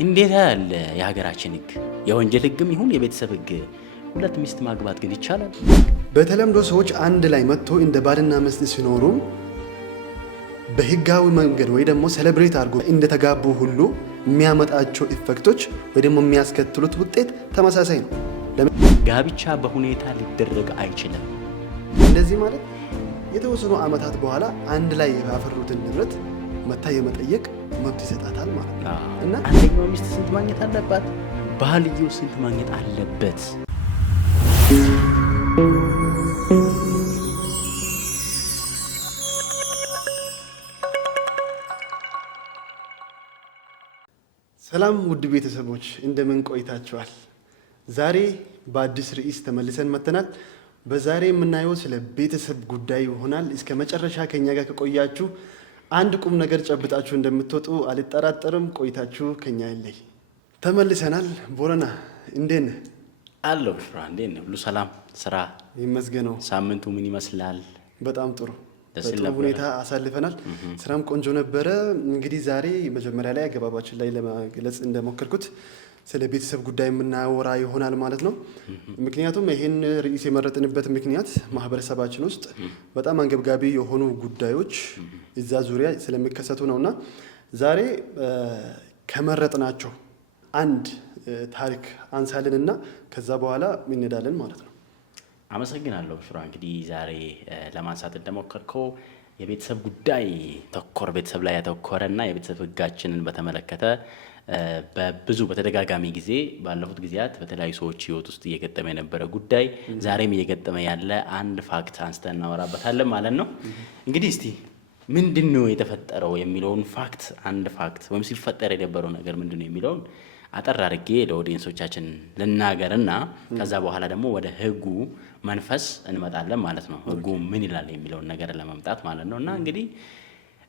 እንዴት ያለ የሀገራችን ህግ የወንጀል ህግም ይሁን የቤተሰብ ህግ ሁለት ሚስት ማግባት ግን ይቻላል? በተለምዶ ሰዎች አንድ ላይ መጥቶ እንደ ባልና ሚስት ሲኖሩ በህጋዊ መንገድ ወይ ደግሞ ሴሌብሬት አድርጎ እንደተጋቡ ሁሉ የሚያመጣቸው ኢፌክቶች ወይ ደግሞ የሚያስከትሉት ውጤት ተመሳሳይ ነው። ጋብቻ በሁኔታ ሊደረግ አይችልም። እንደዚህ ማለት የተወሰኑ ዓመታት በኋላ አንድ ላይ ያፈሩትን ንብረት መታ የመጠየቅ መብት ይሰጣታል ማለት ነው። እና አንደኛው ሚስት ስንት ማግኘት አለባት? ባልየው ስንት ማግኘት አለበት? ሰላም ውድ ቤተሰቦች እንደምን ቆይታችኋል? ዛሬ በአዲስ ርዕስ ተመልሰን መጥተናል። በዛሬ የምናየው ስለ ቤተሰብ ጉዳይ ይሆናል። እስከ መጨረሻ ከኛ ጋር ከቆያችሁ አንድ ቁም ነገር ጨብጣችሁ እንደምትወጡ አልጠራጠርም። ቆይታችሁ ከኛ ይለይ። ተመልሰናል። ቦረና እንዴት ነህ? አለው ሽራ እንዴት ነው? ሁሉ ሰላም? ስራ ይመስገነው። ሳምንቱ ምን ይመስላል? በጣም ጥሩ በጥሩ ሁኔታ አሳልፈናል። ስራም ቆንጆ ነበረ። እንግዲህ ዛሬ መጀመሪያ ላይ አገባባችን ላይ ለመግለጽ እንደሞከርኩት ስለ ቤተሰብ ጉዳይ የምናወራ ይሆናል ማለት ነው። ምክንያቱም ይሄን ርዕስ የመረጥንበት ምክንያት ማህበረሰባችን ውስጥ በጣም አንገብጋቢ የሆኑ ጉዳዮች እዛ ዙሪያ ስለሚከሰቱ ነውና ዛሬ ከመረጥናቸው አንድ ታሪክ አንሳልንና ከዛ በኋላ እንሄዳለን ማለት ነው። አመሰግናለሁ ሽራ። እንግዲህ ዛሬ ለማንሳት እንደሞከርከው የቤተሰብ ጉዳይ ተኮር ቤተሰብ ላይ ያተኮረና የቤተሰብ ህጋችንን በተመለከተ በብዙ በተደጋጋሚ ጊዜ ባለፉት ጊዜያት በተለያዩ ሰዎች ህይወት ውስጥ እየገጠመ የነበረ ጉዳይ ዛሬም እየገጠመ ያለ አንድ ፋክት አንስተን እናወራበታለን ማለት ነው። እንግዲህ እስቲ ምንድነው የተፈጠረው የሚለውን ፋክት አንድ ፋክት ወይም ሲፈጠር የነበረው ነገር ምንድነው የሚለውን አጠር አድርጌ ለኦዲየንሶቻችን ልናገርና ከዛ በኋላ ደግሞ ወደ ህጉ መንፈስ እንመጣለን ማለት ነው። ህጉ ምን ይላል የሚለውን ነገር ለመምጣት ማለት ነው። እና እንግዲህ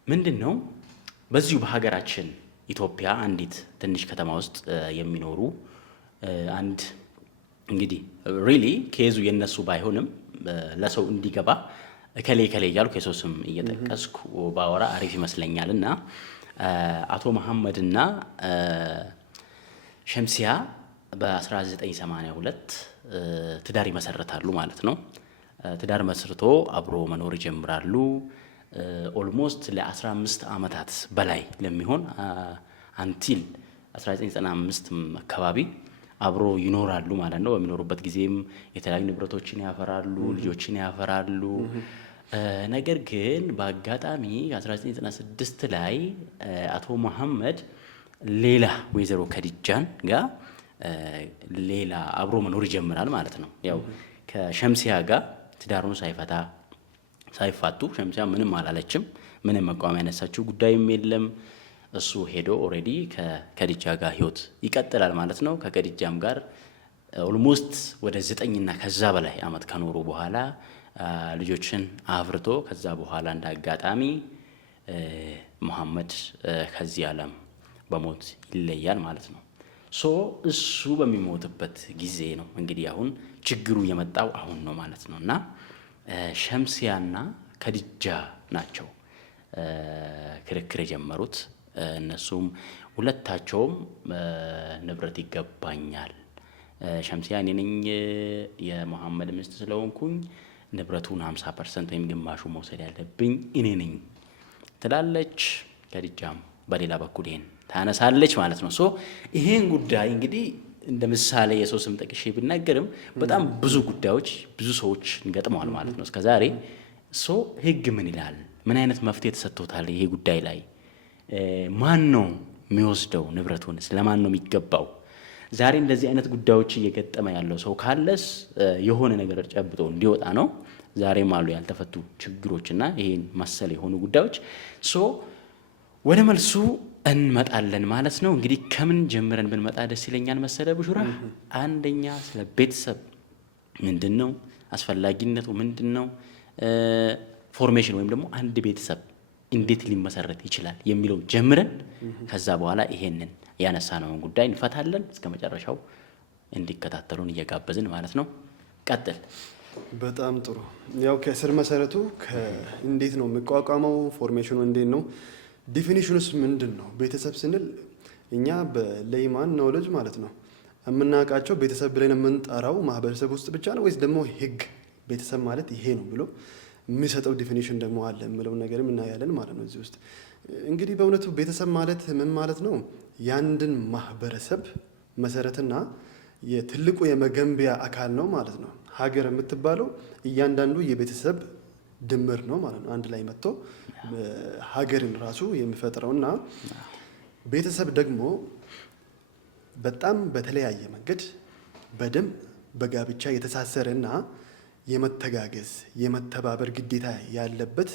ምንድነው በዚሁ በሀገራችን ኢትዮጵያ አንዲት ትንሽ ከተማ ውስጥ የሚኖሩ አንድ እንግዲህ ሪሊ ኬዙ የነሱ ባይሆንም ለሰው እንዲገባ እከሌ እያልኩ የሰው ስም እየጠቀስኩ ባወራ አሪፍ ይመስለኛል። እና አቶ መሐመድና ሸምሲያ በ1982 ትዳር ይመሰርታሉ ማለት ነው። ትዳር መስርቶ አብሮ መኖር ይጀምራሉ። ኦልሞስት ለ15 ዓመታት በላይ ለሚሆን አንቲል 1995 አካባቢ አብሮ ይኖራሉ ማለት ነው። በሚኖሩበት ጊዜም የተለያዩ ንብረቶችን ያፈራሉ፣ ልጆችን ያፈራሉ። ነገር ግን በአጋጣሚ 1996 ላይ አቶ መሐመድ ሌላ ወይዘሮ ከዲጃን ጋር ሌላ አብሮ መኖር ይጀምራል ማለት ነው። ያው ከሸምሲያ ጋር ትዳሩን ሳይፋቱ ሸምሲያ ምንም አላለችም። ምንም መቃወም ያነሳችው ጉዳይም የለም። እሱ ሄዶ ኦልሬዲ ከከዲጃ ጋር ህይወት ይቀጥላል ማለት ነው። ከከዲጃም ጋር ኦልሞስት ወደ 9 እና ከዛ በላይ አመት ከኖሩ በኋላ ልጆችን አፍርቶ ከዛ በኋላ እንዳጋጣሚ መሐመድ ከዚህ ዓለም በሞት ይለያል ማለት ነው። እሱ በሚሞትበት ጊዜ ነው እንግዲህ አሁን ችግሩ የመጣው አሁን ነው ማለት ነው። እና ሸምሲያና ከዲጃ ናቸው ክርክር የጀመሩት። እነሱም ሁለታቸውም ንብረት ይገባኛል፣ ሸምሲያ እኔ ነኝ የመሐመድ ሚስት ስለሆንኩኝ ንብረቱን 50% ወይም ግማሹ መውሰድ ያለብኝ እኔ ነኝ ትላለች። ከዲጃም በሌላ በኩል ይሄን ታነሳለች ማለት ነው። ይሄን ጉዳይ እንግዲህ እንደ ምሳሌ የሰው ስም ጠቅሼ ብናገርም በጣም ብዙ ጉዳዮች ብዙ ሰዎች እንገጥመዋል ማለት ነው እስከዛሬ። ህግ ምን ይላል? ምን አይነት መፍትሄ ተሰጥቶታል? ይሄ ጉዳይ ላይ ማን ነው የሚወስደው? ንብረቱን ስለማን ነው የሚገባው? ዛሬ እንደዚህ አይነት ጉዳዮች እየገጠመ ያለው ሰው ካለስ የሆነ ነገር ጨብጦ እንዲወጣ ነው። ዛሬም አሉ ያልተፈቱ ችግሮችና ይሄን መሰል የሆኑ ጉዳዮች። ወደ መልሱ እንመጣለን ማለት ነው። እንግዲህ ከምን ጀምረን ብንመጣ ደስ ይለኛል መሰለ ቡሹራ? አንደኛ ስለ ቤተሰብ ምንድነው አስፈላጊነቱ፣ ምንድነው ፎርሜሽን ወይም ደግሞ አንድ ቤተሰብ እንዴት ሊመሰረት ይችላል የሚለው ጀምረን ከዛ በኋላ ይሄንን ያነሳነውን ጉዳይ እንፈታለን። እስከ መጨረሻው እንዲከታተሉን እየጋበዝን ማለት ነው። ቀጥል። በጣም ጥሩ። ያው ከስር መሰረቱ እንዴት ነው የሚቋቋመው? ፎርሜሽኑ እንዴት ነው? ዲፊኒሽኑስ ምንድን ነው? ቤተሰብ ስንል እኛ በሌይማን ኖሌጅ ማለት ነው የምናውቃቸው ቤተሰብ ብለን የምንጠራው ማህበረሰብ ውስጥ ብቻ ነው ወይስ ደግሞ ህግ ቤተሰብ ማለት ይሄ ነው ብሎ የሚሰጠው ዲፊኒሽን ደግሞ አለ የምለው ነገርም እናያለን ማለት ነው። እዚህ ውስጥ እንግዲህ በእውነቱ ቤተሰብ ማለት ምን ማለት ነው? ያንድን ማህበረሰብ መሰረትና የትልቁ የመገንቢያ አካል ነው ማለት ነው። ሀገር የምትባለው እያንዳንዱ የቤተሰብ ድምር ነው ማለት ነው። አንድ ላይ መጥቶ ሀገርን ራሱ የሚፈጥረውና ቤተሰብ ደግሞ በጣም በተለያየ መንገድ በደም በጋብቻ የተሳሰረና የመተጋገዝ የመተባበር ግዴታ ያለበት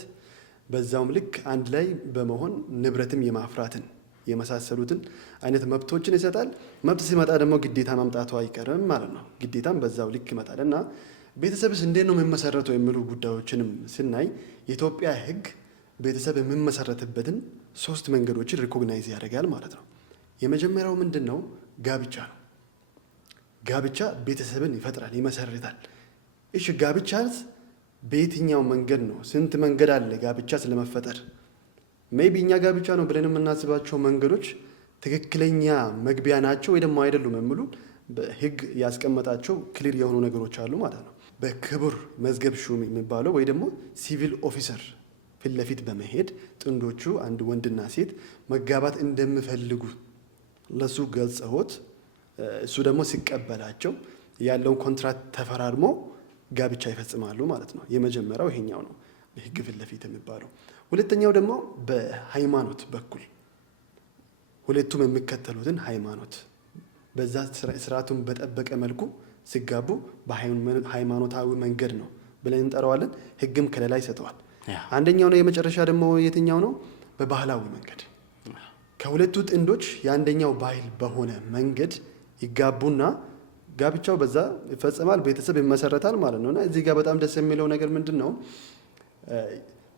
በዛውም ልክ አንድ ላይ በመሆን ንብረትም የማፍራትን የመሳሰሉትን አይነት መብቶችን ይሰጣል። መብት ሲመጣ ደግሞ ግዴታ መምጣቱ አይቀርም ማለት ነው። ግዴታም በዛው ልክ ይመጣል እና ቤተሰብስ እንዴት ነው የሚመሰረተው የሚሉ ጉዳዮችንም ስናይ የኢትዮጵያ ህግ ቤተሰብ የሚመሰረትበትን 3 መንገዶችን ሪኮግናይዝ ያደርጋል ማለት ነው። የመጀመሪያው ምንድን ነው? ጋብቻ ነው። ጋብቻ ቤተሰብን ይፈጥራል፣ ይመሰርታል። እሺ ጋብቻስ በየትኛው መንገድ ነው? ስንት መንገድ አለ ጋብቻ ስለመፈጠር? ሜይቢ እኛ ጋብቻ ነው ብለን የምናስባቸው መንገዶች ትክክለኛ መግቢያ ናቸው ወይ ደግሞ አይደሉም የሚሉ በህግ ያስቀመጣቸው ክሊር የሆኑ ነገሮች አሉ ማለት ነው። በክቡር መዝገብ ሹም የሚባለው ወይ ደግሞ ሲቪል ኦፊሰር ፊት ለፊት በመሄድ ጥንዶቹ አንድ ወንድና ሴት መጋባት እንደሚፈልጉ ለሱ ገልጸውት እሱ ደግሞ ሲቀበላቸው ያለውን ኮንትራት ተፈራርሞ ጋብቻ ይፈጽማሉ ማለት ነው። የመጀመሪያው ይሄኛው ነው ህግ ፊት ለፊት የሚባለው። ሁለተኛው ደግሞ በሃይማኖት በኩል ሁለቱም የሚከተሉትን ሃይማኖት በዛ ስርዓቱን በጠበቀ መልኩ ሲጋቡ በሃይማኖታዊ መንገድ ነው ብለን እንጠራዋለን። ህግም ከለላ ይሰጠዋል። አንደኛው ነው። የመጨረሻ ደግሞ የትኛው ነው? በባህላዊ መንገድ ከሁለቱ ጥንዶች የአንደኛው ባህል በሆነ መንገድ ይጋቡና ጋብቻው በዛ ይፈጸማል፣ ቤተሰብ ይመሰረታል ማለት ነው። እና እዚህ ጋር በጣም ደስ የሚለው ነገር ምንድን ነው?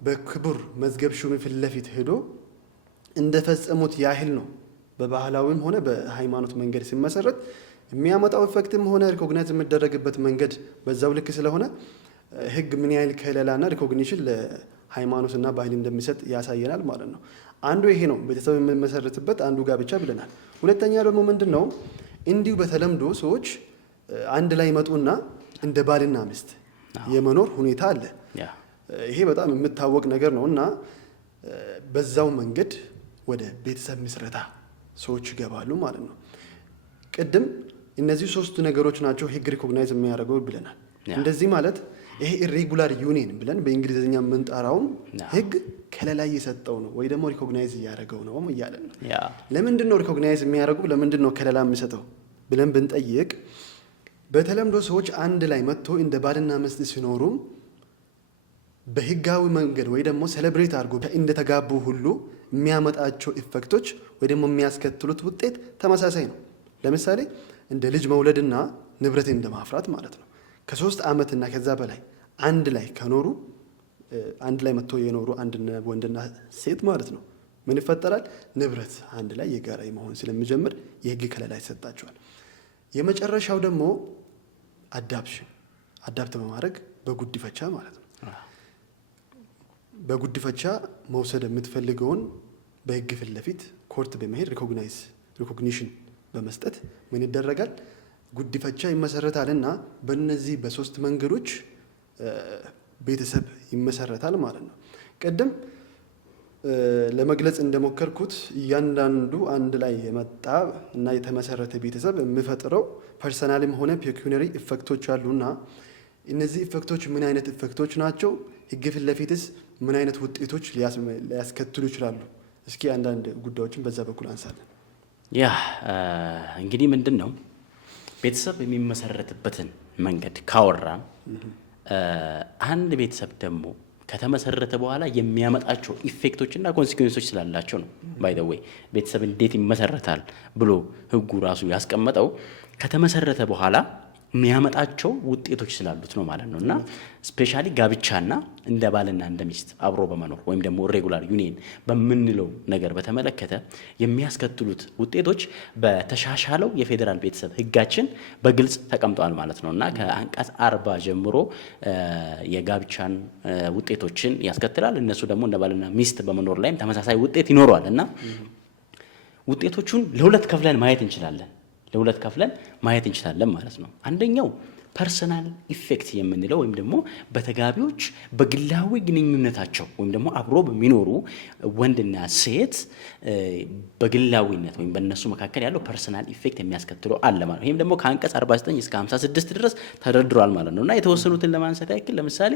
በክቡር መዝገብ ሹም ፊት ለፊት ሄዶ እንደፈጸሙት ያህል ነው በባህላዊም ሆነ በሃይማኖት መንገድ ሲመሰረት የሚያመጣው ኢፌክትም ሆነ ሪኮግናይዝ የሚደረግበት መንገድ በዛው ልክ ስለሆነ ህግ ምን ያህል ከለላና ሪኮግኒሽን ለሃይማኖትና ባህል እንደሚሰጥ ያሳየናል ማለት ነው። አንዱ ይሄ ነው፣ ቤተሰብ የሚመሰረትበት አንዱ ጋብቻ ብለናል። ሁለተኛ ደግሞ ምንድን ነው? እንዲሁ በተለምዶ ሰዎች አንድ ላይ መጡና እንደ ባልና ሚስት የመኖር ሁኔታ አለ። ይሄ በጣም የሚታወቅ ነገር ነው እና በዛው መንገድ ወደ ቤተሰብ ምስረታ ሰዎች ይገባሉ ማለት ነው። ቅድም እነዚህ 3 ነገሮች ናቸው ህግ ሪኮግናይዝ የሚያደርገው ብለናል። እንደዚህ ማለት ይሄ ኢሬጉላር ዩኒየን ብለን በእንግሊዝኛ የምንጠራውን ህግ ከለላ እየሰጠው ነው ወይ ደግሞ ሪኮግናይዝ እያደረገው ነው እያለን ነው። ለምንድን ነው ሪኮግናይዝ የሚያደርገው? ለምንድን ነው ከለላ የሚሰጠው ብለን ብንጠይቅ በተለምዶ ሰዎች አንድ ላይ መጥቶ እንደ ባልና ሚስት ሲኖሩ በህጋዊ መንገድ ወይ ደግሞ ሴሌብሬት አድርጎ እንደተጋቡ ሁሉ የሚያመጣቸው ኢፌክቶች ወይ ደግሞ የሚያስከትሉት ውጤት ተመሳሳይ ነው። ለምሳሌ እንደ ልጅ መውለድና ንብረትን እንደማፍራት ማለት ነው። ከ3 ዓመትና ከዛ በላይ አንድ ላይ ከኖሩ አንድ ላይ መጥቶ የኖሩ አንድ ወንድና ሴት ማለት ነው ምን ይፈጠራል? ንብረት አንድ ላይ የጋራ መሆን ስለሚጀምር የህግ ከለላ ይሰጣቸዋል። የመጨረሻው ደግሞ አዳፕት በማድረግ በጉዲፈቻ ማለት ነው። በጉዲፈቻ መውሰድ የምትፈልገውን በህግ ፊት ለፊት ኮርት በመሄድ ሪኮግኒሽን በመስጠት ምን ይደረጋል? ጉዲፈቻ ይመሰረታልና በእነዚህ በ3 መንገዶች ቤተሰብ ይመሰረታል ማለት ነው። ቅድም ለመግለጽ እንደሞከርኩት እያንዳንዱ አንድ ላይ የመጣ እና የተመሰረተ ቤተሰብ የሚፈጥረው ፐርሰናልም ሆነ ፔኩነሪ ኢፌክቶች አሉና እነዚህ ኢፌክቶች ምን አይነት ኢፌክቶች ናቸው? ህግ ፊት ለፊትስ ምን አይነት ውጤቶች ሊያስከትሉ ይችላሉ? እስኪ አንዳንድ ጉዳዮችን በዛ በኩል አንሳለን። እንግዲህ ምንድን ነው ቤተሰብ የሚመሰረትበትን መንገድ ካወራን አንድ ቤተሰብ ደግሞ ከተመሰረተ በኋላ የሚያመጣቸው ኢፌክቶችና ኮንሲኩዌንሶች ስላላቸው ነው። ባይ ዘ ዌይ ቤተሰብ እንዴት ይመሰረታል ብሎ ህጉ ራሱ ያስቀመጠው ከተመሰረተ በኋላ የሚያመጣቸው ውጤቶች ስላሉት ነው ማለት ነው። እና ስፔሻሊ ጋብቻና እንደ ባልና እንደ ሚስት አብሮ በመኖር ወይም ደግሞ ሬጉላር ዩኒየን በምንለው ነገር በተመለከተ የሚያስከትሉት ውጤቶች በተሻሻለው የፌዴራል ቤተሰብ ህጋችን በግልጽ ተቀምጠዋል ማለት ነው። እና ከአንቀጽ 40 ጀምሮ የጋብቻን ውጤቶችን ያስከትላል። እነሱ ደግሞ እንደ ባልና ሚስት በመኖር ላይም ተመሳሳይ ውጤት ይኖረዋል። እና ውጤቶቹን ለሁለት ከፍለን ማየት እንችላለን ማለት ነው። አንደኛው ፐርሰናል ኢፌክት የምንለው ወይም ደግሞ በተጋቢዎች በግላዊ ግንኙነታቸው ወይም ደግሞ አብሮ በሚኖሩ ወንድና ሴት በግላዊነት ወይም በእነሱ መካከል ያለው ፐርሰናል ኢፌክት የሚያስከትለው አለ ማለት ነው። ይህም ደግሞ ከአንቀጽ 49 እስከ 56 ድረስ ተደርድሯል ማለት ነው እና የተወሰኑትን ለማንሳት ያክል ለምሳሌ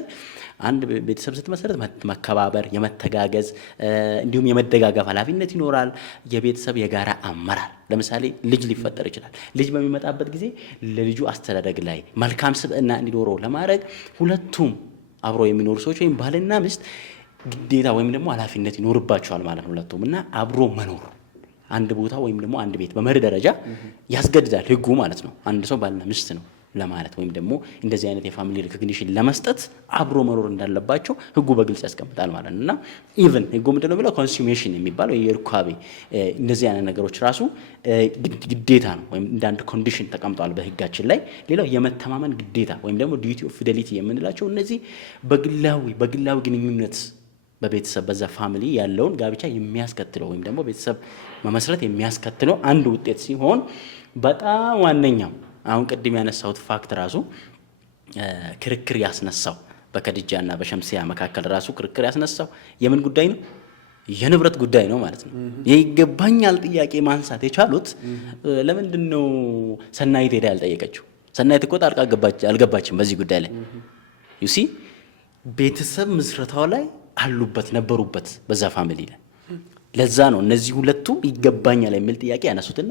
አንድ ቤተሰብ ስትመሰረት መከባበር፣ የመተጋገዝ እንዲሁም የመደጋገፍ ኃላፊነት ይኖራል። የቤተሰብ የጋራ አመራር ለምሳሌ ልጅ ሊፈጠር ይችላል። ልጅ በሚመጣበት ጊዜ ለልጁ አስተዳደግ ላይ መልካም ስብዕና እንዲኖረው ለማድረግ ሁለቱም አብሮ የሚኖሩ ሰዎች ወይም ባልና ሚስት ግዴታ ወይም ደግሞ ኃላፊነት ይኖርባቸዋል ማለት ነው። ሁለቱም እና አብሮ መኖር አንድ ቦታ ወይም ደግሞ አንድ ቤት በመርህ ደረጃ ያስገድዳል ህጉ ማለት ነው። አንድ ሰው ባልና ሚስት ነው ለማለት ወይም ደግሞ እንደዚህ አይነት የፋሚሊ ሪኮግኒሽን ለመስጠት አብሮ መኖር እንዳለባቸው ህጉ በግልጽ ያስቀምጣል ማለት ነው እና ኢቭን ህጉ ምንድነው የሚለው ኮንሱሜሽን የሚባለው የሩካቤ እንደዚህ አይነት ነገሮች ራሱ ግዴታ ነው ወይም እንደ አንድ ኮንዲሽን ተቀምጧል በህጋችን ላይ። ሌላው የመተማመን ግዴታ ወይም ደግሞ ዲዩቲ ኦፍ ፊዴሊቲ የምንላቸው እነዚህ በግላዊ ግንኙነት በቤተሰብ በዛ ፋሚሊ ያለውን ጋብቻ የሚያስከትለው ወይም ደግሞ ቤተሰብ መመስረት የሚያስከትለው አንድ ውጤት ሲሆን በጣም ዋነኛው አሁን ቅድም ያነሳሁት ፋክት ራሱ ክርክር ያስነሳው በከድጃና በሸምሲያ መካከል ራሱ ክርክር ያስነሳው የምን ጉዳይ ነው? የንብረት ጉዳይ ነው ማለት ነው። የይገባኛል ጥያቄ ማንሳት የቻሉት ለምንድን ነው? ሰናይት ሄዳ ያልጠየቀችው? ሰናይት እኮ ጣልቃ አልገባችም በዚህ ጉዳይ ላይ ዩሲ ቤተሰብ ምስረታው ላይ አሉበት ነበሩበት በዛ ፋሚሊ ላይ። ለዛ ነው እነዚህ ሁለቱ ይገባኛል የሚል ጥያቄ ያነሱትና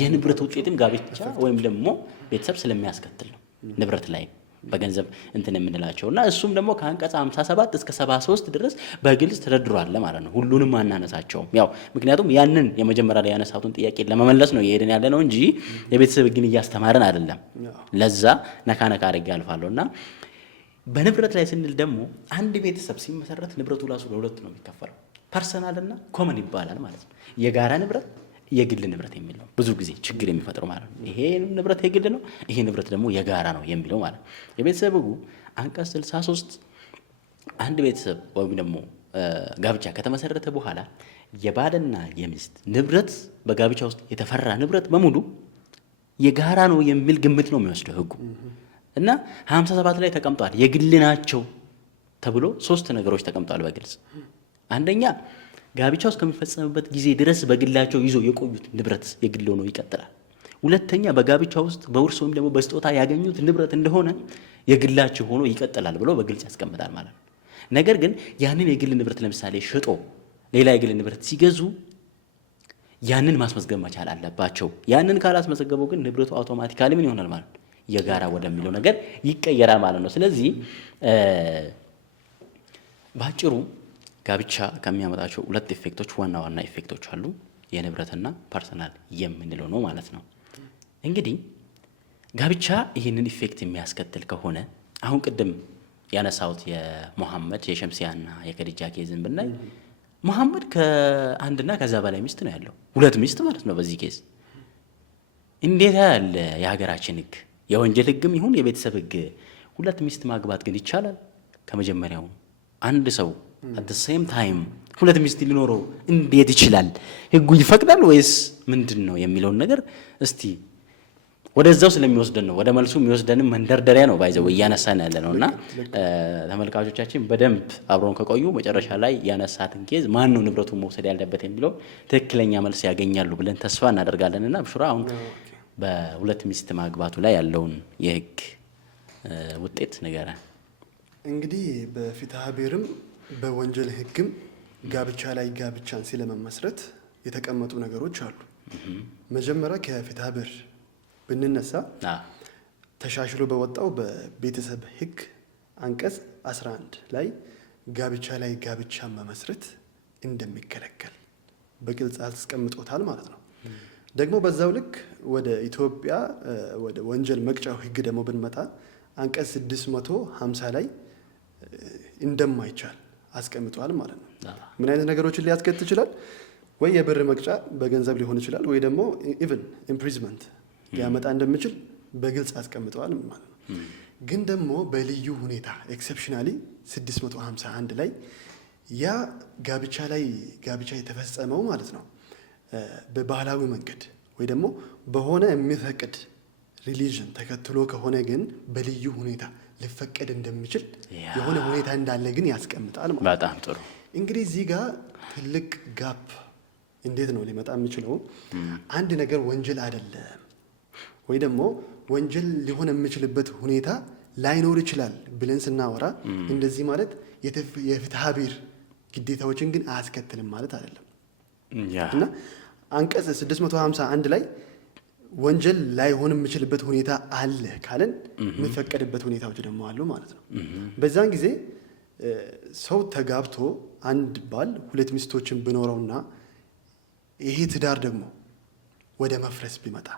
የንብረት ውጤትም ጋብቻ ወይም ደግሞ ቤተሰብ ስለሚያስከትል ነው ንብረት ላይ በገንዘብ እንትን የምንላቸውና እሱም ደግሞ ከአንቀጽ 57 እስከ 73 ድረስ በግልጽ ተደርድሯል ማለት ነው። ሁሉንም አናነሳቸውም ያው ምክንያቱም ያንን የመጀመሪያ ላይ ያነሳቱን ጥያቄ ለመመለስ ነው እየሄድን ያለ ነው እንጂ የቤተሰብ ግን እያስተማረን አይደለም። ለዛ ነካነካ አድርጌ አልፋለሁና በንብረት ላይ ስንል ደግሞ አንድ ቤተሰብ ሲመሰረት ንብረቱ ራሱ ለሁለት ነው የሚከፈለው። ፐርሰናል እና ኮመን ይባላል ማለት ነው። የጋራ ንብረት፣ የግል ንብረት የሚል ነው ብዙ ጊዜ ችግር የሚፈጥረው ማለት ነው። ይሄ ንብረት የግል ነው፣ ይሄ ንብረት ደግሞ የጋራ ነው የሚለው ማለት ነው። የቤተሰብ ሕጉ አንቀጽ 63 አንድ ቤተሰብ ወይም ደግሞ ጋብቻ ከተመሰረተ በኋላ የባልና የሚስት ንብረት በጋብቻ ውስጥ የተፈራ ንብረት በሙሉ የጋራ ነው የሚል ግምት ነው የሚወስደው ሕጉ እና 57 ላይ ተቀምጧል። የግል ናቸው ተብሎ 3 ነገሮች ተቀምጧል በግልጽ። አንደኛ ጋብቻው እስከሚፈጸምበት ጊዜ ድረስ በግላቸው ይዞ የቆዩት ንብረት የግል ሆኖ ይቀጥላል። ሁለተኛ በጋብቻው ውስጥ በውርስ ወይም ደግሞ በስጦታ ያገኙት ንብረት እንደሆነ የግላቸው ሆኖ ይቀጥላል ብሎ በግልጽ ያስቀምጣል ማለት ነው። ነገር ግን ያንን የግል ንብረት ለምሳሌ ሽጦ ሌላ የግል ንብረት ሲገዙ ያንን ማስመዝገብ መቻል አለባቸው። ያንን ካላስመዘገበው ግን ንብረቱ አውቶማቲካሊ ምን ይሆናል ማለት ነው የጋራ ወደሚለው ነገር ይቀየራል ማለት ነው። ስለዚህ ባጭሩ ጋብቻ ከሚያመጣቸው 2 ኢፌክቶች ዋና ኢፌክቶች አሉ። የንብረትና ፐርሰናል የምንለው ነው ማለት ነው። እንግዲህ ጋብቻ ይህንን ኢፌክት የሚያስከትል ከሆነ አሁን ቅድም ያነሳሁት የሙሐመድ የሸምሲያና የከዲጃ ኬዝን ብናይ ሙሐመድ ከአንድና ከዛ በላይ ሚስት ነው ያለው 2 ሚስት ማለት ነው። በዚህ ኬዝ እንዴት ያለ የሀገራችን ህግ የወንጀል ህግም ይሁን የቤተሰብ ህግ 2 ሚስት ማግባት ግን ይቻላል? ከመጀመሪያው አንድ ሰው at the same time 2 ሚስት ሊኖረው እንዴት ይችላል? ህጉ ይፈቅዳል ወይስ ምንድነው የሚለውን ነገር እስቲ ወደዛው ስለሚወስደን ነው ወደ መልሱ የሚወስደንም መንደርደሪያ ነው ባይዘው እያነሳን ያለ ነውና ተመልካቾቻችን በደንብ አብሮን ከቆዩ መጨረሻ ላይ ያነሳትን ኬዝ ማን ነው ንብረቱን መውሰድ ያለበት የሚለው ትክክለኛ መልስ ያገኛሉ ብለን ተስፋ እናደርጋለንና ብሽራ አሁን በ2 ሚስት ማግባቱ ላይ ያለውን የህግ ውጤት ንገረን። እንግዲህ በፍትሐ ብሔርም በወንጀል ህግም ጋብቻ ላይ ጋብቻን ስለመመስረት የተቀመጡ ነገሮች አሉ። መጀመሪያ ከፍትሐ ብሔር ብንነሳ ተሻሽሎ በወጣው በቤተሰብ ህግ አንቀጽ 11 ላይ ጋብቻ ላይ ጋብቻን መመስረት እንደሚከለከል በግልጽ አስቀምጦታል ማለት ነው። ደግሞ በዛው ልክ ወደ ኢትዮጵያ ወደ ወንጀል መቅጫው ህግ ደግሞ ብንመጣ አንቀጽ 650 ላይ እንደማይቻል አስቀምጧል ማለት ነው። ምን አይነት ነገሮችን ሊያስከትል ይችላል? ወይ የብር መቅጫ በገንዘብ ሊሆን ይችላል፣ ወይ ደግሞ ኢቭን ኢምፕሪዝመንት ሊያመጣ እንደሚችል በግልጽ አስቀምጠዋል ማለት ነው። ግን ደግሞ በልዩ ሁኔታ ኤክሰፕሽናሊ 651 ላይ ያ ጋብቻ የተፈጸመው ማለት ነው በባህላዊ መንገድ ወይ ደግሞ በሆነ የሚፈቅድ ሪሊጅን ተከትሎ ከሆነ ግን በልዩ ሁኔታ ሊፈቀድ እንደሚችል የሆነ ሁኔታ እንዳለ ግን ያስቀምጣል ማለት ነው። በጣም ጥሩ። እንግዲህ እዚህ ጋር ትልቅ ጋፕ እንዴት ነው ሊመጣ የሚችለው? አንድ ነገር ወንጀል አይደለም ወይ ደግሞ ወንጀል ሊሆን የሚችልበት ሁኔታ ላይኖር ይችላል ብለን ስናወራ እንደዚህ ማለት የፍትሐ ብሔር ግዴታዎችን ግን አያስከትልም ማለት አይደለም። እና አንቀጽ 651 ላይ ወንጀል ላይሆን የሚችልበት ሁኔታ አለ ካለን የሚፈቀድበት ሁኔታዎች ደግሞ አሉ ማለት ነው። በዛን ጊዜ ሰው ተጋብቶ አንድ ባል 2 ሚስቶችን ቢኖረውና ይሄ ትዳር ደግሞ ወደ መፍረስ ቢመጣ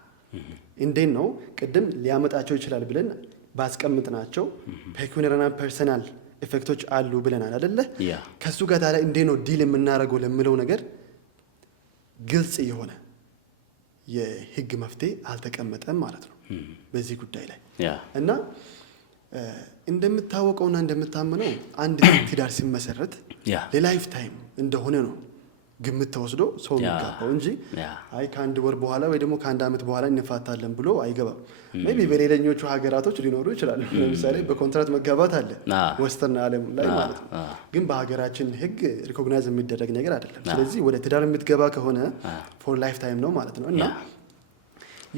እንዴት ነው ቅድም ሊያመጣቸው ይችላል ብለን ባስቀምጥናቸው ፔኩኒያሪና ፐርሰናል ኢፌክቶች አሉ ብለናል አይደለ? ከሱ ጋር ታዲያ እንዴት ነው ዲል የምናደርገው ለምለው ነገር ግልጽ የሆነ የህግ መፍትሄ አልተቀመጠም ማለት ነው በዚህ ጉዳይ ላይ እና እንደምታወቀውና እንደምታመነው አንድ ትዳር ሲመሰረት ለላይፍ ታይም እንደሆነ ነው ግምት ተወስዶ ሰው የሚጋባው እንጂ አይ ከአንድ ወር በኋላ ወይ ደግሞ ከአንድ ዓመት በኋላ እንፋታለን ብሎ አይገባም። ሜይ ቢ በሌሎቹ ሀገራቶች ሊኖሩ ይችላሉ። ለምሳሌ በኮንትራት መጋባት አለ ወስተርን ዓለም ላይ ማለት ነው። ግን በሀገራችን ህግ ሪኮግናይዝ የሚደረግ ነገር አይደለም። ስለዚህ ወደ ትዳር የምትገባ ከሆነ ፎር ላይፍ ታይም ነው ማለት ነው እና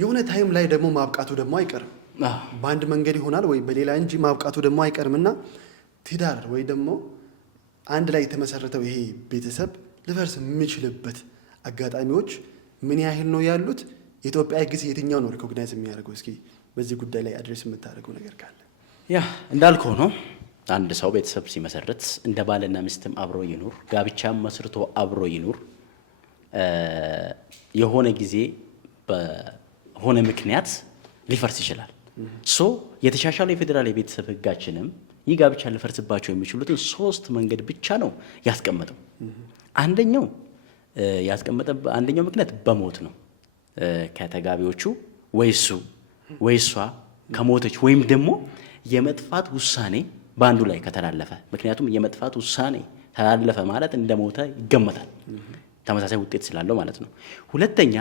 የሆነ ታይም ላይ ደግሞ ማብቃቱ ደግሞ አይቀርም። በአንድ መንገድ ይሆናል ወይ በሌላ እንጂ ማብቃቱ ደግሞ አይቀርምና ትዳር ወይ ደግሞ አንድ ላይ የተመሰረተው ይሄ ቤተሰብ ሊፈርስ የሚችልበት አጋጣሚዎች ምን ያህል ነው ያሉት? የኢትዮጵያ ህግ የትኛው ነው ሪኮግናይዝ የሚያደርገው? እስኪ በዚህ ጉዳይ ላይ አድሬስ የምታደርገው ነገር ካለ። ያ እንዳልከው ነው። አንድ ሰው ቤተሰብ ሲመሰርት እንደ ባልና ሚስትም አብሮ ይኑር፣ ጋብቻም መስርቶ አብሮ ይኑር፣ የሆነ ጊዜ በሆነ ምክንያት ሊፈርስ ይችላል። የተሻሻለው የፌዴራል የቤተሰብ ህጋችንም ይህ ጋብቻ ሊፈርስባቸው የሚችሉትን 3 መንገድ ብቻ ነው ያስቀመጠው። አንደኛው ምክንያት በሞት ነው። ከተጋቢዎቹ ወይ እሱ ወይ እሷ ከሞተች ወይም ደግሞ የመጥፋት ውሳኔ በአንዱ ላይ ከተላለፈ። ምክንያቱም የመጥፋት ውሳኔ ተላለፈ ማለት እንደሞተ ይገመታል፣ ተመሳሳይ ውጤት ስላለው ማለት ነው። ሁለተኛ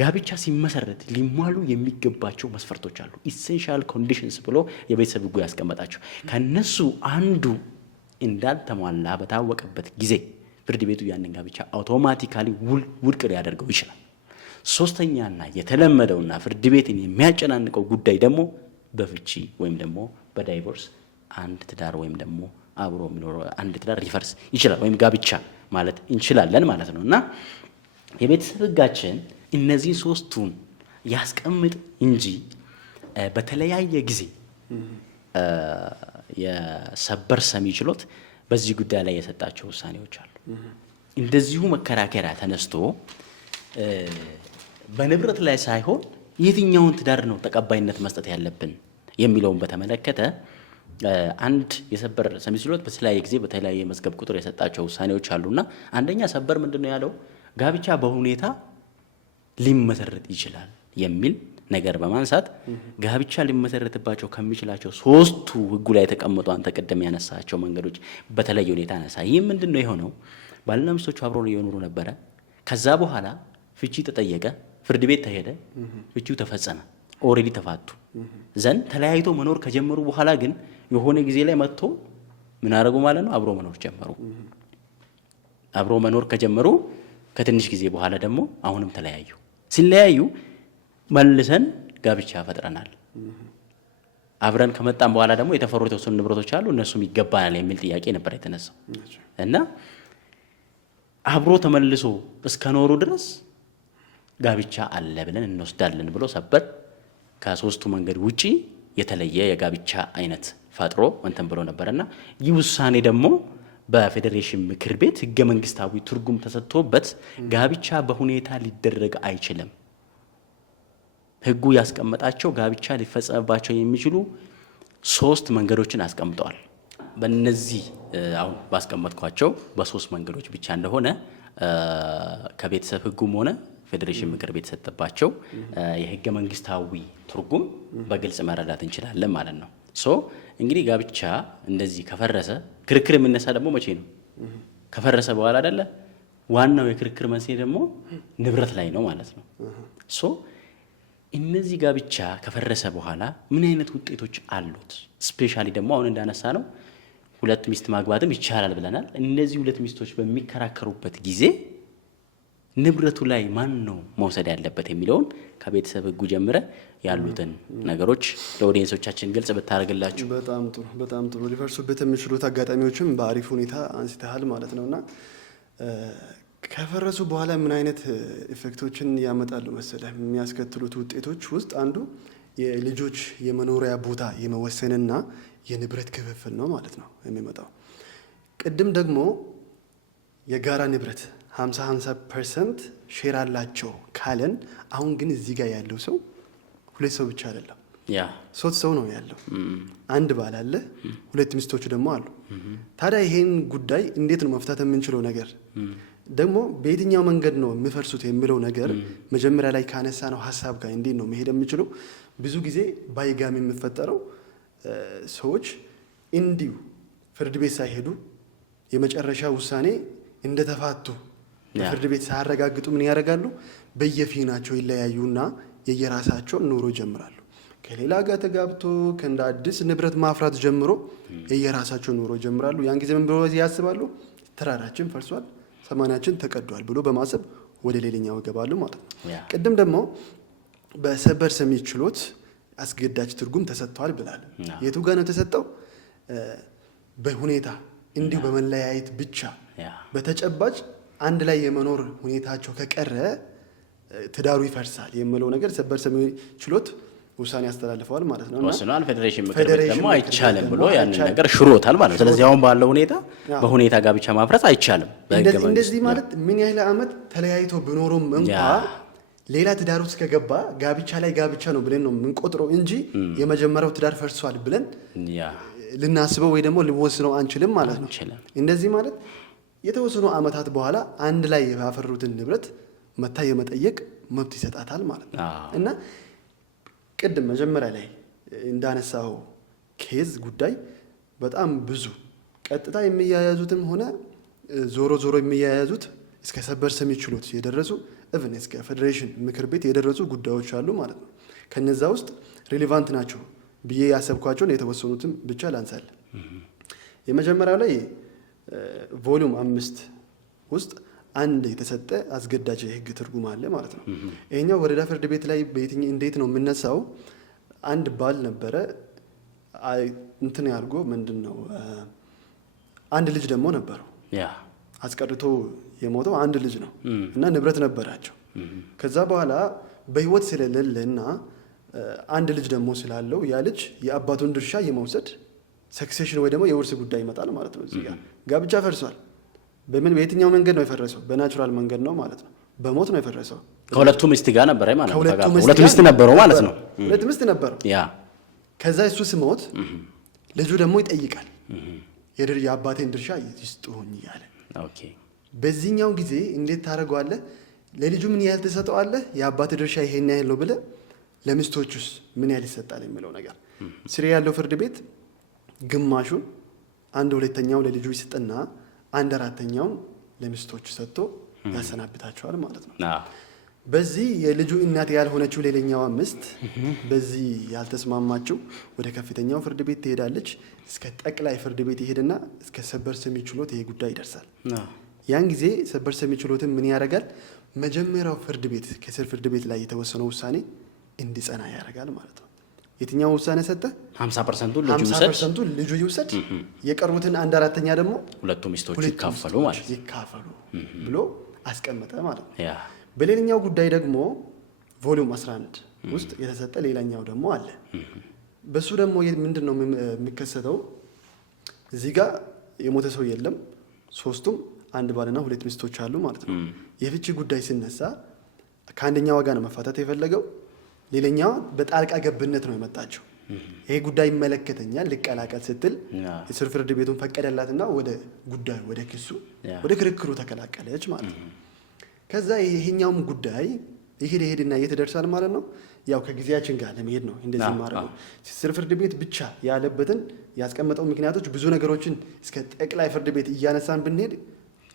ጋብቻ ሲመሰረት ሊሟሉ የሚገባቸው መስፈርቶች አሉ። ኢሴንሻል ኮንዲሽንስ ብሎ የቤተሰብ ህጉ ያስቀመጣቸው ከነሱ አንዱ እንዳልተሟላ በታወቀበት ጊዜ ፍርድ ቤቱ ያንን ጋብቻ አውቶማቲካሊ ውድቅ ሊያደርገው ይችላል። ሶስተኛና የተለመደውና ፍርድ ቤትን የሚያጨናንቀው ጉዳይ ደግሞ በፍቺ ወይም ደግሞ በዳይቮርስ አንድ ትዳር ወይም ደግሞ አብሮ የሚኖረው አንድ ትዳር ሊፈርስ ይችላል ወይም ጋብቻ ማለት እንችላለን ማለት ነው እና የቤተሰብ ህጋችን እነዚህ 3ቱን ያስቀምጥ እንጂ በተለያየ ጊዜ የሰበር ሰሚ ችሎት በዚህ ጉዳይ ላይ የሰጣቸው ውሳኔዎች አሉ። እንደዚሁ መከራከሪያ ተነስቶ በንብረት ላይ ሳይሆን የትኛውን ትዳር ነው ተቀባይነት መስጠት ያለብን የሚለውን በተመለከተ አንድ የሰበር ሰሚ ችሎት በተለያየ ጊዜ በተለያየ መዝገብ ቁጥር የሰጣቸው ውሳኔዎች አሉና አንደኛ ሰበር ምንድነው ያለው? ጋብቻ በሁኔታ ሊመሰረት ይችላል የሚል ነገር በማንሳት ጋብቻ ሊመሰረትባቸው ከሚችላቸው 3ቱ ህጉ ላይ የተቀመጡ አንተ ቀደም ያነሳቸው መንገዶች በተለየ ሁኔታ አነሳ። ይህ ምንድነው የሆነው? ባልና ሚስቶቹ አብረው የኖሩ ነበረ። ከዛ በኋላ ፍቺ ተጠየቀ፣ ፍርድ ቤት ተሄደ፣ ፍቺው ተፈጸመ፣ ኦልሬዲ ተፋቱ። ዘንድ ተለያይቶ መኖር ከጀመሩ በኋላ ግን የሆነ ጊዜ ላይ መጥቶ ምን አደረጉ ማለት ነው? አብሮ መኖር ጀመሩ። አብሮ መኖር ከጀመሩ ከትንሽ ጊዜ በኋላ ደግሞ አሁንም ተለያዩ። ሲለያዩ መልሰን ጋብቻ ፈጥረናል። አብረን ከመጣን በኋላ ደግሞ የተፈሩ የተወሰኑ ንብረቶች አሉ፣ እነሱም ይገባናል የሚል ጥያቄ ነበር የተነሳው እና አብሮ ተመልሶ እስከኖሩ ድረስ ጋብቻ አለ ብለን እንወስዳለን ብሎ ሰበር ከ3ቱ መንገድ ውጪ የተለየ የጋብቻ አይነት ፈጥሮ እንትን ብሎ ነበርና ይህ ውሳኔ ደግሞ በፌዴሬሽን ምክር ቤት ህገ መንግስታዊ ትርጉም ተሰጥቶበት ጋብቻ በሁኔታ ሊደረግ አይችልም። ህጉ ያስቀመጣቸው ጋብቻ ሊፈጸምባቸው የሚችሉ 3 መንገዶችን አስቀምጠዋል። በእነዚህ አሁን ባስቀመጥኳቸው በ3 መንገዶች ብቻ እንደሆነ ከቤተሰብ ህጉም ሆነ ፌዴሬሽን ምክር ቤት የተሰጠባቸው የህገ መንግስታዊ ትርጉም በግልጽ መረዳት እንችላለን ማለት ነው። እንግዲህ ጋብቻ እንደዚህ ከፈረሰ ክርክር የሚነሳ ደግሞ መቼ ነው? ከፈረሰ በኋላ አይደለ ዋናው የክርክር መንስኤ ደግሞ ንብረት ላይ ነው ማለት ነው። ሶ እነዚህ ጋብቻ ከፈረሰ በኋላ ምን አይነት ውጤቶች አሉት? ስፔሻሊ ደግሞ አሁን እንዳነሳ ነው 2 ሚስት ማግባትም ይቻላል ብለናል። እነዚህ 2 ሚስቶች በሚከራከሩበት ጊዜ ንብረቱ ላይ ማን ነው መውሰድ ያለበት የሚለውን ከቤተሰብ ሕጉ ጀምረ ያሉትን ነገሮች ለኦዲየንሶቻችን ግልጽ ብታደርግላችሁ። በጣም ጥሩ ሊፈርሱበት የሚችሉት አጋጣሚዎችም በአሪፍ ሁኔታ አንስተሃል ማለት ነውና ከፈረሱ በኋላ ምን አይነት ኢፌክቶችን ያመጣሉ መሰለህ? የሚያስከትሉት ውጤቶች ውስጥ አንዱ የልጆች የመኖሪያ ቦታ የመወሰንና የንብረት ክፍፍል ነው ማለት ነው የሚመጣው። ቅድም ደግሞ የጋራ ንብረት 50% ሼር አላቸው ካለን፣ አሁን ግን እዚህ ጋር ያለው ሰው 2 ሰው ብቻ አይደለም፣ 3 ሰው ነው ያለው። አንድ ባል አለ፣ 2 ሚስቶች ደግሞ አሉ። ታዲያ ይሄን ጉዳይ እንዴት ነው መፍታት የምንችለው ነገር ደግሞ በየትኛው መንገድ ነው የሚፈርሱት የሚለው ነገር መጀመሪያ ላይ ካነሳ ነው ሀሳብ ጋር እንዴት ነው መሄድ የሚችለው? ብዙ ጊዜ ባይጋሚ የሚፈጠረው ሰዎች እንዲሁ ፍርድ ቤት ሳይሄዱ የመጨረሻ ውሳኔ እንደተፋቱ በፍርድ ቤት ሳያረጋግጡ ምን ያደርጋሉ? በየፊናቸው ይለያዩና የየራሳቸውን ኑሮ ይጀምራሉ። ከሌላ ጋር ተጋብቶ ከእንደ አዲስ ንብረት ማፍራት ጀምሮ የየራሳቸው ኑሮ ይጀምራሉ። ያን ጊዜ ምን ብሎ ያስባሉ? ተራራችን ፈርሷል፣ ሰማናችን ተቀዷል ብሎ በማሰብ ወደ ሌላኛው ይገባሉ ማለት ነው። ቅድም ደግሞ በሰበር ሰሚ ችሎት አስገዳጅ ትርጉም ተሰጥቷል ብላል። የቱ ጋር ነው የተሰጠው? በሁኔታ እንዲሁ በመለያየት ብቻ በተጨባጭ አንድ ላይ የመኖር ሁኔታቸው ከቀረ ትዳሩ ይፈርሳል የሚለው ነገር ሰበር ሰሚ ችሎት ውሳኔ ያስተላልፈዋል ማለት ነው። ወስኗል። ፌዴሬሽን ምክር ቤት ደግሞ አይቻልም ብሎ ያንን ነገር ሽሮታል ማለት ነው። ስለዚህ አሁን ባለው ሁኔታ በሁኔታ ጋብቻ ማፍረስ አይቻልም። እንደዚህ ማለት ምን ያህል ዓመት ተለያይቶ ቢኖሩም እንኳ ሌላ ትዳር ውስጥ ከገባ ጋብቻ ላይ ጋብቻ ነው ብለን ነው የምንቆጥረው እንጂ የመጀመሪያው ትዳር ፈርሷል ብለን ልናስበው ወይ ደግሞ ልንወስነው አንችልም ማለት ነው። እንደዚህ ማለት የተወሰኑ ዓመታት በኋላ አንድ ላይ ያፈሩትን ንብረት መታ የመጠየቅ መብት ይሰጣታል ማለት ነው። እና ቅድም መጀመሪያ ላይ እንዳነሳው ኬዝ ጉዳይ በጣም ብዙ ቀጥታ የሚያያዙትም ሆነ ዞሮ ዞሮ የሚያያዙት እስከ ሰበር ሰሚ ችሎት የደረሱ ኢቭን እስከ ፌዴሬሽን ምክር ቤት የደረሱ ጉዳዮች አሉ ማለት ነው። ከነዛ ውስጥ ሪሌቫንት ናቸው ብዬ ያሰብኳቸውን የተወሰኑትም ብቻ ላንሳል። የመጀመሪያው ላይ ቮሉም 5 ውስጥ አንድ የተሰጠ አስገዳጅ የህግ ትርጉም አለ ማለት ነው። ይሄኛው ወረዳ ፍርድ ቤት ላይ እንዴት ነው የምነሳው? አንድ ባል ነበረ እንትን ያርጎ ምንድነው አንድ ልጅ ደግሞ ነበረው። አስቀርቶ የሞተው አንድ ልጅ ነው እና ንብረት ነበራቸው። ከዛ በኋላ በህይወት ስለሌለና አንድ ልጅ ደግሞ ስላለው ያ ልጅ የአባቱን ድርሻ የመውሰድ ሰክሴሽን ወይ ደግሞ የውርስ ጉዳይ ይመጣል ማለት ነው። እዚህ ጋር ጋብቻ ፈርሷል። በየትኛው መንገድ ነው የፈረሰው? በናቹራል መንገድ ነው ማለት ነው። በሞት ነው የፈረሰው። ከሁለቱ ሚስት ጋር ነበር ማለት ነው። ሁለት ሚስት ነበረው ማለት ነው። ሁለት ሚስት ነበረው። ከዛ እሱ ሲሞት ልጁ ደግሞ ይጠይቃል የአባቴን ድርሻ ይስጡኝ እያለ። በዚህኛው ጊዜ እንዴት ታደርገዋለህ? ለልጁ ምን ያህል ትሰጠዋለህ? የአባቴ ድርሻ ይሄን ያህል ነው ብለህ ለሚስቶቹስ ምን ያህል ይሰጣል የሚለው ነገር ስር ያለው ፍርድ ቤት ግማሹን 1/2ኛው ለልጁ ይስጥና 1/4ኛውን ለሚስቶቹ ሰጥቶ ያሰናብታቸዋል ማለት ነው። በዚህ የልጁ እናት ያልሆነችው ሌላኛዋ ሚስት በዚህ ያልተስማማችው ወደ ከፍተኛው ፍርድ ቤት ትሄዳለች። እስከ ጠቅላይ ፍርድ ቤት ይሄድና እስከ ሰበር ሰሚ ችሎት ይሄ ጉዳይ ይደርሳል። ያን ጊዜ ሰበር ሰሚ ችሎትን ምን ያደርጋል? መጀመሪያው ፍርድ ቤት ከስር ፍርድ ቤት ላይ የተወሰነው ውሳኔ እንዲጸና ያደርጋል ማለት ነው። የትኛው ውሳኔ ሰጠ? 50% ልጁ ይውሰድ፣ የቀሩትን 1/4ኛ ደግሞ ሁለቱ ሚስቶች ይካፈሉ ማለት ይካፈሉ ብሎ አስቀመጠ ማለት ነው። በሌላኛው ጉዳይ ደግሞ ቮሉም 11 ውስጥ የተሰጠ ሌላኛው ደግሞ አለ። በሱ ደግሞ ምንድነው የሚከሰተው? እዚህ ጋር የሞተ ሰው የለም። ሶስቱም አንድ ባልና 2 ሚስቶች አሉ ማለት ነው። የፍቺ ጉዳይ ሲነሳ ከአንደኛው ጋር ነው መፋታት የፈለገው፣ ሌላኛው በጣልቃ ገብነት ነው የመጣቸው። ይሄ ጉዳይ ይመለከተኛል ልቀላቀል ስትል የስር ፍርድ ቤቱን ፈቀደላትና ወደ ጉዳዩ ወደ ክሱ ወደ ክርክሩ ተቀላቀለች ማለት ነው። ከዛ ይሄኛውም ጉዳይ ይሄድና እየተደርሳል ማለት ነው። ያው ከጊዜያችን ጋር ለመሄድ ነው እንደዚህ ማለት ነው። ስር ፍርድ ቤት ብቻ ያለበትን ያስቀመጠው ምክንያቶች ብዙ ነገሮችን እስከ ጠቅላይ ፍርድ ቤት እያነሳን ብንሄድ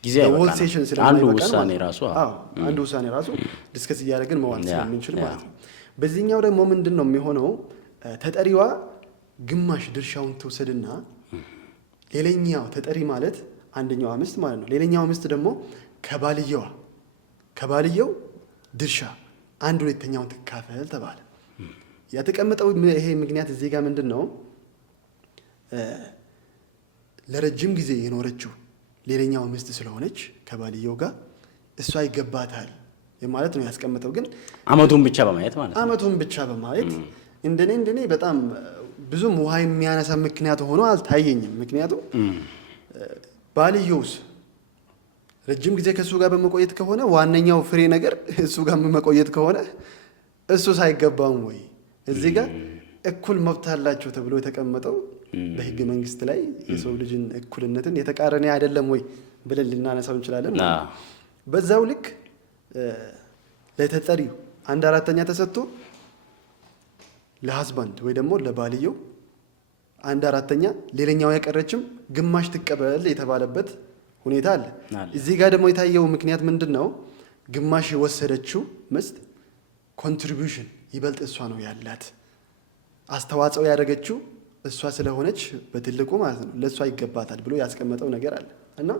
ጊዜ ሴሽን አንዱ ውሳኔ ራሱ ዲስከስ እያደረግን መዋል ስለምንችል ማለት ነው። በዚህኛው ደግሞ ምንድን ነው የሚሆነው? ተጠሪዋ ግማሽ ድርሻውን ትውሰድና ሌላኛው ተጠሪ ማለት አንደኛው ሚስት ማለት ነው። ሌላኛው ሚስት ደግሞ ከባልየው ድርሻ 1/2ኛውን ትካፈል ተባለ። ያተቀመጠው ይሄ ምክንያት እዚህ ጋር ምንድን ነው? ለረጅም ጊዜ የኖረችው ሌላኛው ሚስት ስለሆነች ከባልየው ጋር እሷ ይገባታል ማለት ነው ያስቀመጠው። ግን አመቱን ብቻ በማየት ማለት ነው። አመቱን ብቻ በማየት እንደኔ በጣም ብዙም ውሃ የሚያነሳ ምክንያት ሆኖ አልታየኝም። ምክንያቱም ባልየውስ ረጅም ጊዜ ከእሱ ጋር በመቆየት ከሆነ ዋነኛው ፍሬ ነገር እሱ ጋር መቆየት ከሆነ እሱ ሳይገባም ወይ እዚህ ጋር እኩል መብት አላቸው ተብሎ የተቀመጠው በህገ መንግስት ላይ የሰው ልጅን እኩልነትን የተቃረነ አይደለም ወይ ብለን ልናነሳው እንችላለን። በዛው ልክ ለተጠሪው 1/4ኛ ተሰጥቶ ለሀዝባንድ ወይ ደግሞ ለባልየው 1/4ኛ ሌላኛው ያቀረችም ግማሽ ትቀበል የተባለበት ሁኔታ አለ። እዚህ ጋር ደግሞ የታየው ምክንያት ምንድን ነው? ግማሽ የወሰደችው ሚስት ኮንትሪቢዩሽን ይበልጥ እሷ ነው ያላት፣ አስተዋጽኦ ያደረገችው እሷ ስለሆነች በትልቁ ማለት ነው ለእሷ ይገባታል ብሎ ያስቀመጠው ነገር አለ እና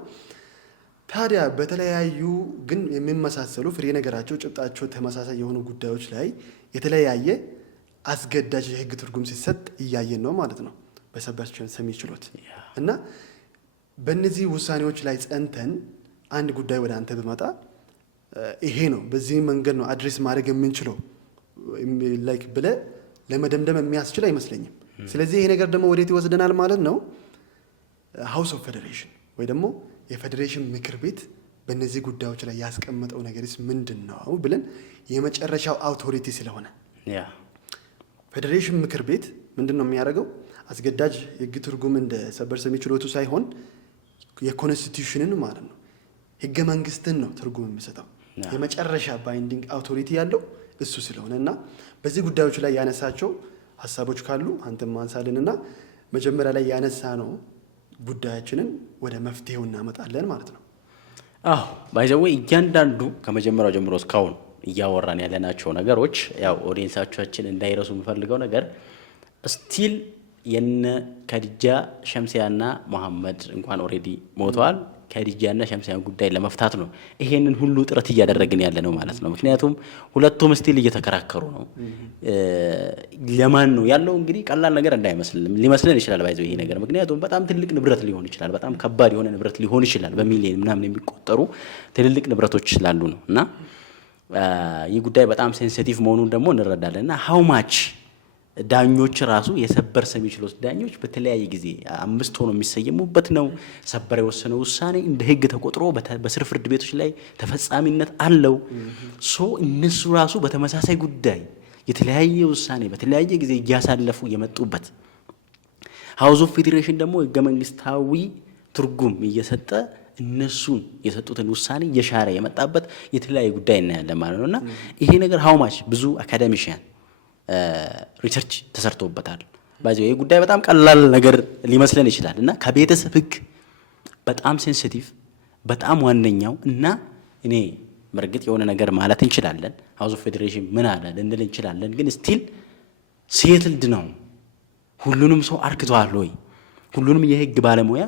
ታዲያ በተለያዩ ግን የሚመሳሰሉ ፍሬ ነገራቸው ጭብጣቸው ተመሳሳይ የሆኑ ጉዳዮች ላይ የተለያየ አስገዳጅ የህግ ትርጉም ሲሰጥ እያየን ነው ማለት ነው በሰበር ሰሚ ችሎት እና በእነዚህ ውሳኔዎች ላይ ጸንተን አንድ ጉዳይ ወደ አንተ ብመጣ ይሄ ነው በዚህ መንገድ ነው አድሬስ ማድረግ የምንችለው ላይክ ብለህ ለመደምደም የሚያስችል አይመስለኝም። ስለዚህ ይሄ ነገር ደግሞ ወዴት ይወስደናል ማለት ነው? ሃውስ ኦፍ ፌዴሬሽን ወይ ደግሞ የፌዴሬሽን ምክር ቤት በእነዚህ ጉዳዮች ላይ ያስቀመጠው ነገርስ ምንድን ነው ብለን የመጨረሻው አውቶሪቲ ስለሆነ ፌዴሬሽን ምክር ቤት ምንድን ነው የሚያደርገው? አስገዳጅ የህግ ትርጉም እንደ ሰበር ሰሚ ችሎቱ ሳይሆን የኮንስቲቱሽንን ማለት ነው ህገ መንግስትን ነው ትርጉም የሚሰጠው። የመጨረሻ ባይንዲንግ አውቶሪቲ ያለው እሱ ስለሆነ እና በዚህ ጉዳዮች ላይ ያነሳቸው ሀሳቦች ካሉ አንተም ማንሳልንና መጀመሪያ ላይ ያነሳ ነው ጉዳያችንን ወደ መፍትሄው እናመጣለን ማለት ነው። ባይዘዌ እያንዳንዱ ከመጀመሪያው ጀምሮ እስካሁን እያወራን ያለናቸው ነገሮች ያው ኦዲየንሳችን እንዳይረሱ የምፈልገው ነገር ስቲል የነ ከዲጃ ሸምሲያና መሐመድ እንኳን ኦሬዲ ሞተዋል። ከዲጃና ሸምሲያን ጉዳይ ለመፍታት ነው ይሄንን ሁሉ ጥረት እያደረግን ያለ ነው ማለት ነው። ምክንያቱም ሁለቱም ስቲል እየተከራከሩ ነው። ለማን ነው ያለው እንግዲህ ቀላል ነገር ሊመስለን ይችላል ባይዘው ይሄ ነገር ምክንያቱም በጣም ትልቅ ንብረት ሊሆን ይችላል፣ በጣም ከባድ የሆነ ንብረት ሊሆን ይችላል፣ በሚሊዮን ምናምን የሚቆጠሩ ትልልቅ ንብረቶች ስላሉ ነው እና ይህ ጉዳይ በጣም ሴንሲቲቭ መሆኑን ደግሞ እንረዳለን እና ሃው ማች ዳኞች ራሱ የሰበር ሰሚ ችሎት ዳኞች በተለያየ ጊዜ 5 ሆነው የሚሰየሙበት ነው። ሰበር የወሰነው ውሳኔ እንደ ህግ ተቆጥሮ በስር ፍርድ ቤቶች ላይ ተፈጻሚነት አለው። እነሱ ራሱ በተመሳሳይ ጉዳይ የተለያየ ውሳኔ በተለያየ ጊዜ እያሳለፉ የመጡበት ሃውስ ኦፍ ፌዴሬሽን ደግሞ ህገ መንግስታዊ ትርጉም እየሰጠ እነሱን የሰጡትን ውሳኔ እየሻረ የመጣበት የተለያየ ጉዳይ እናያለን ማለት ነውና ይሄ ነገር ሃው ማች ብዙ አካዳሚሽያን ሪሰርች ተሰርቶበታል። ባይዘው ይሄ ጉዳይ በጣም ቀላል ነገር ሊመስለን ይችላል እና ከቤተሰብ ህግ በጣም ሴንሲቲቭ በጣም ዋነኛው እና እኔ በርግጥ የሆነ ነገር ማለት እንችላለን ሃውስ ኦፍ ፌዴሬሽን ምን አለ ልንል እንችላለን፣ ግን ስቲል ሴትልድ ነው። ሁሉንም ሰው አርክቷል ወይ? ሁሉንም የህግ ባለሙያ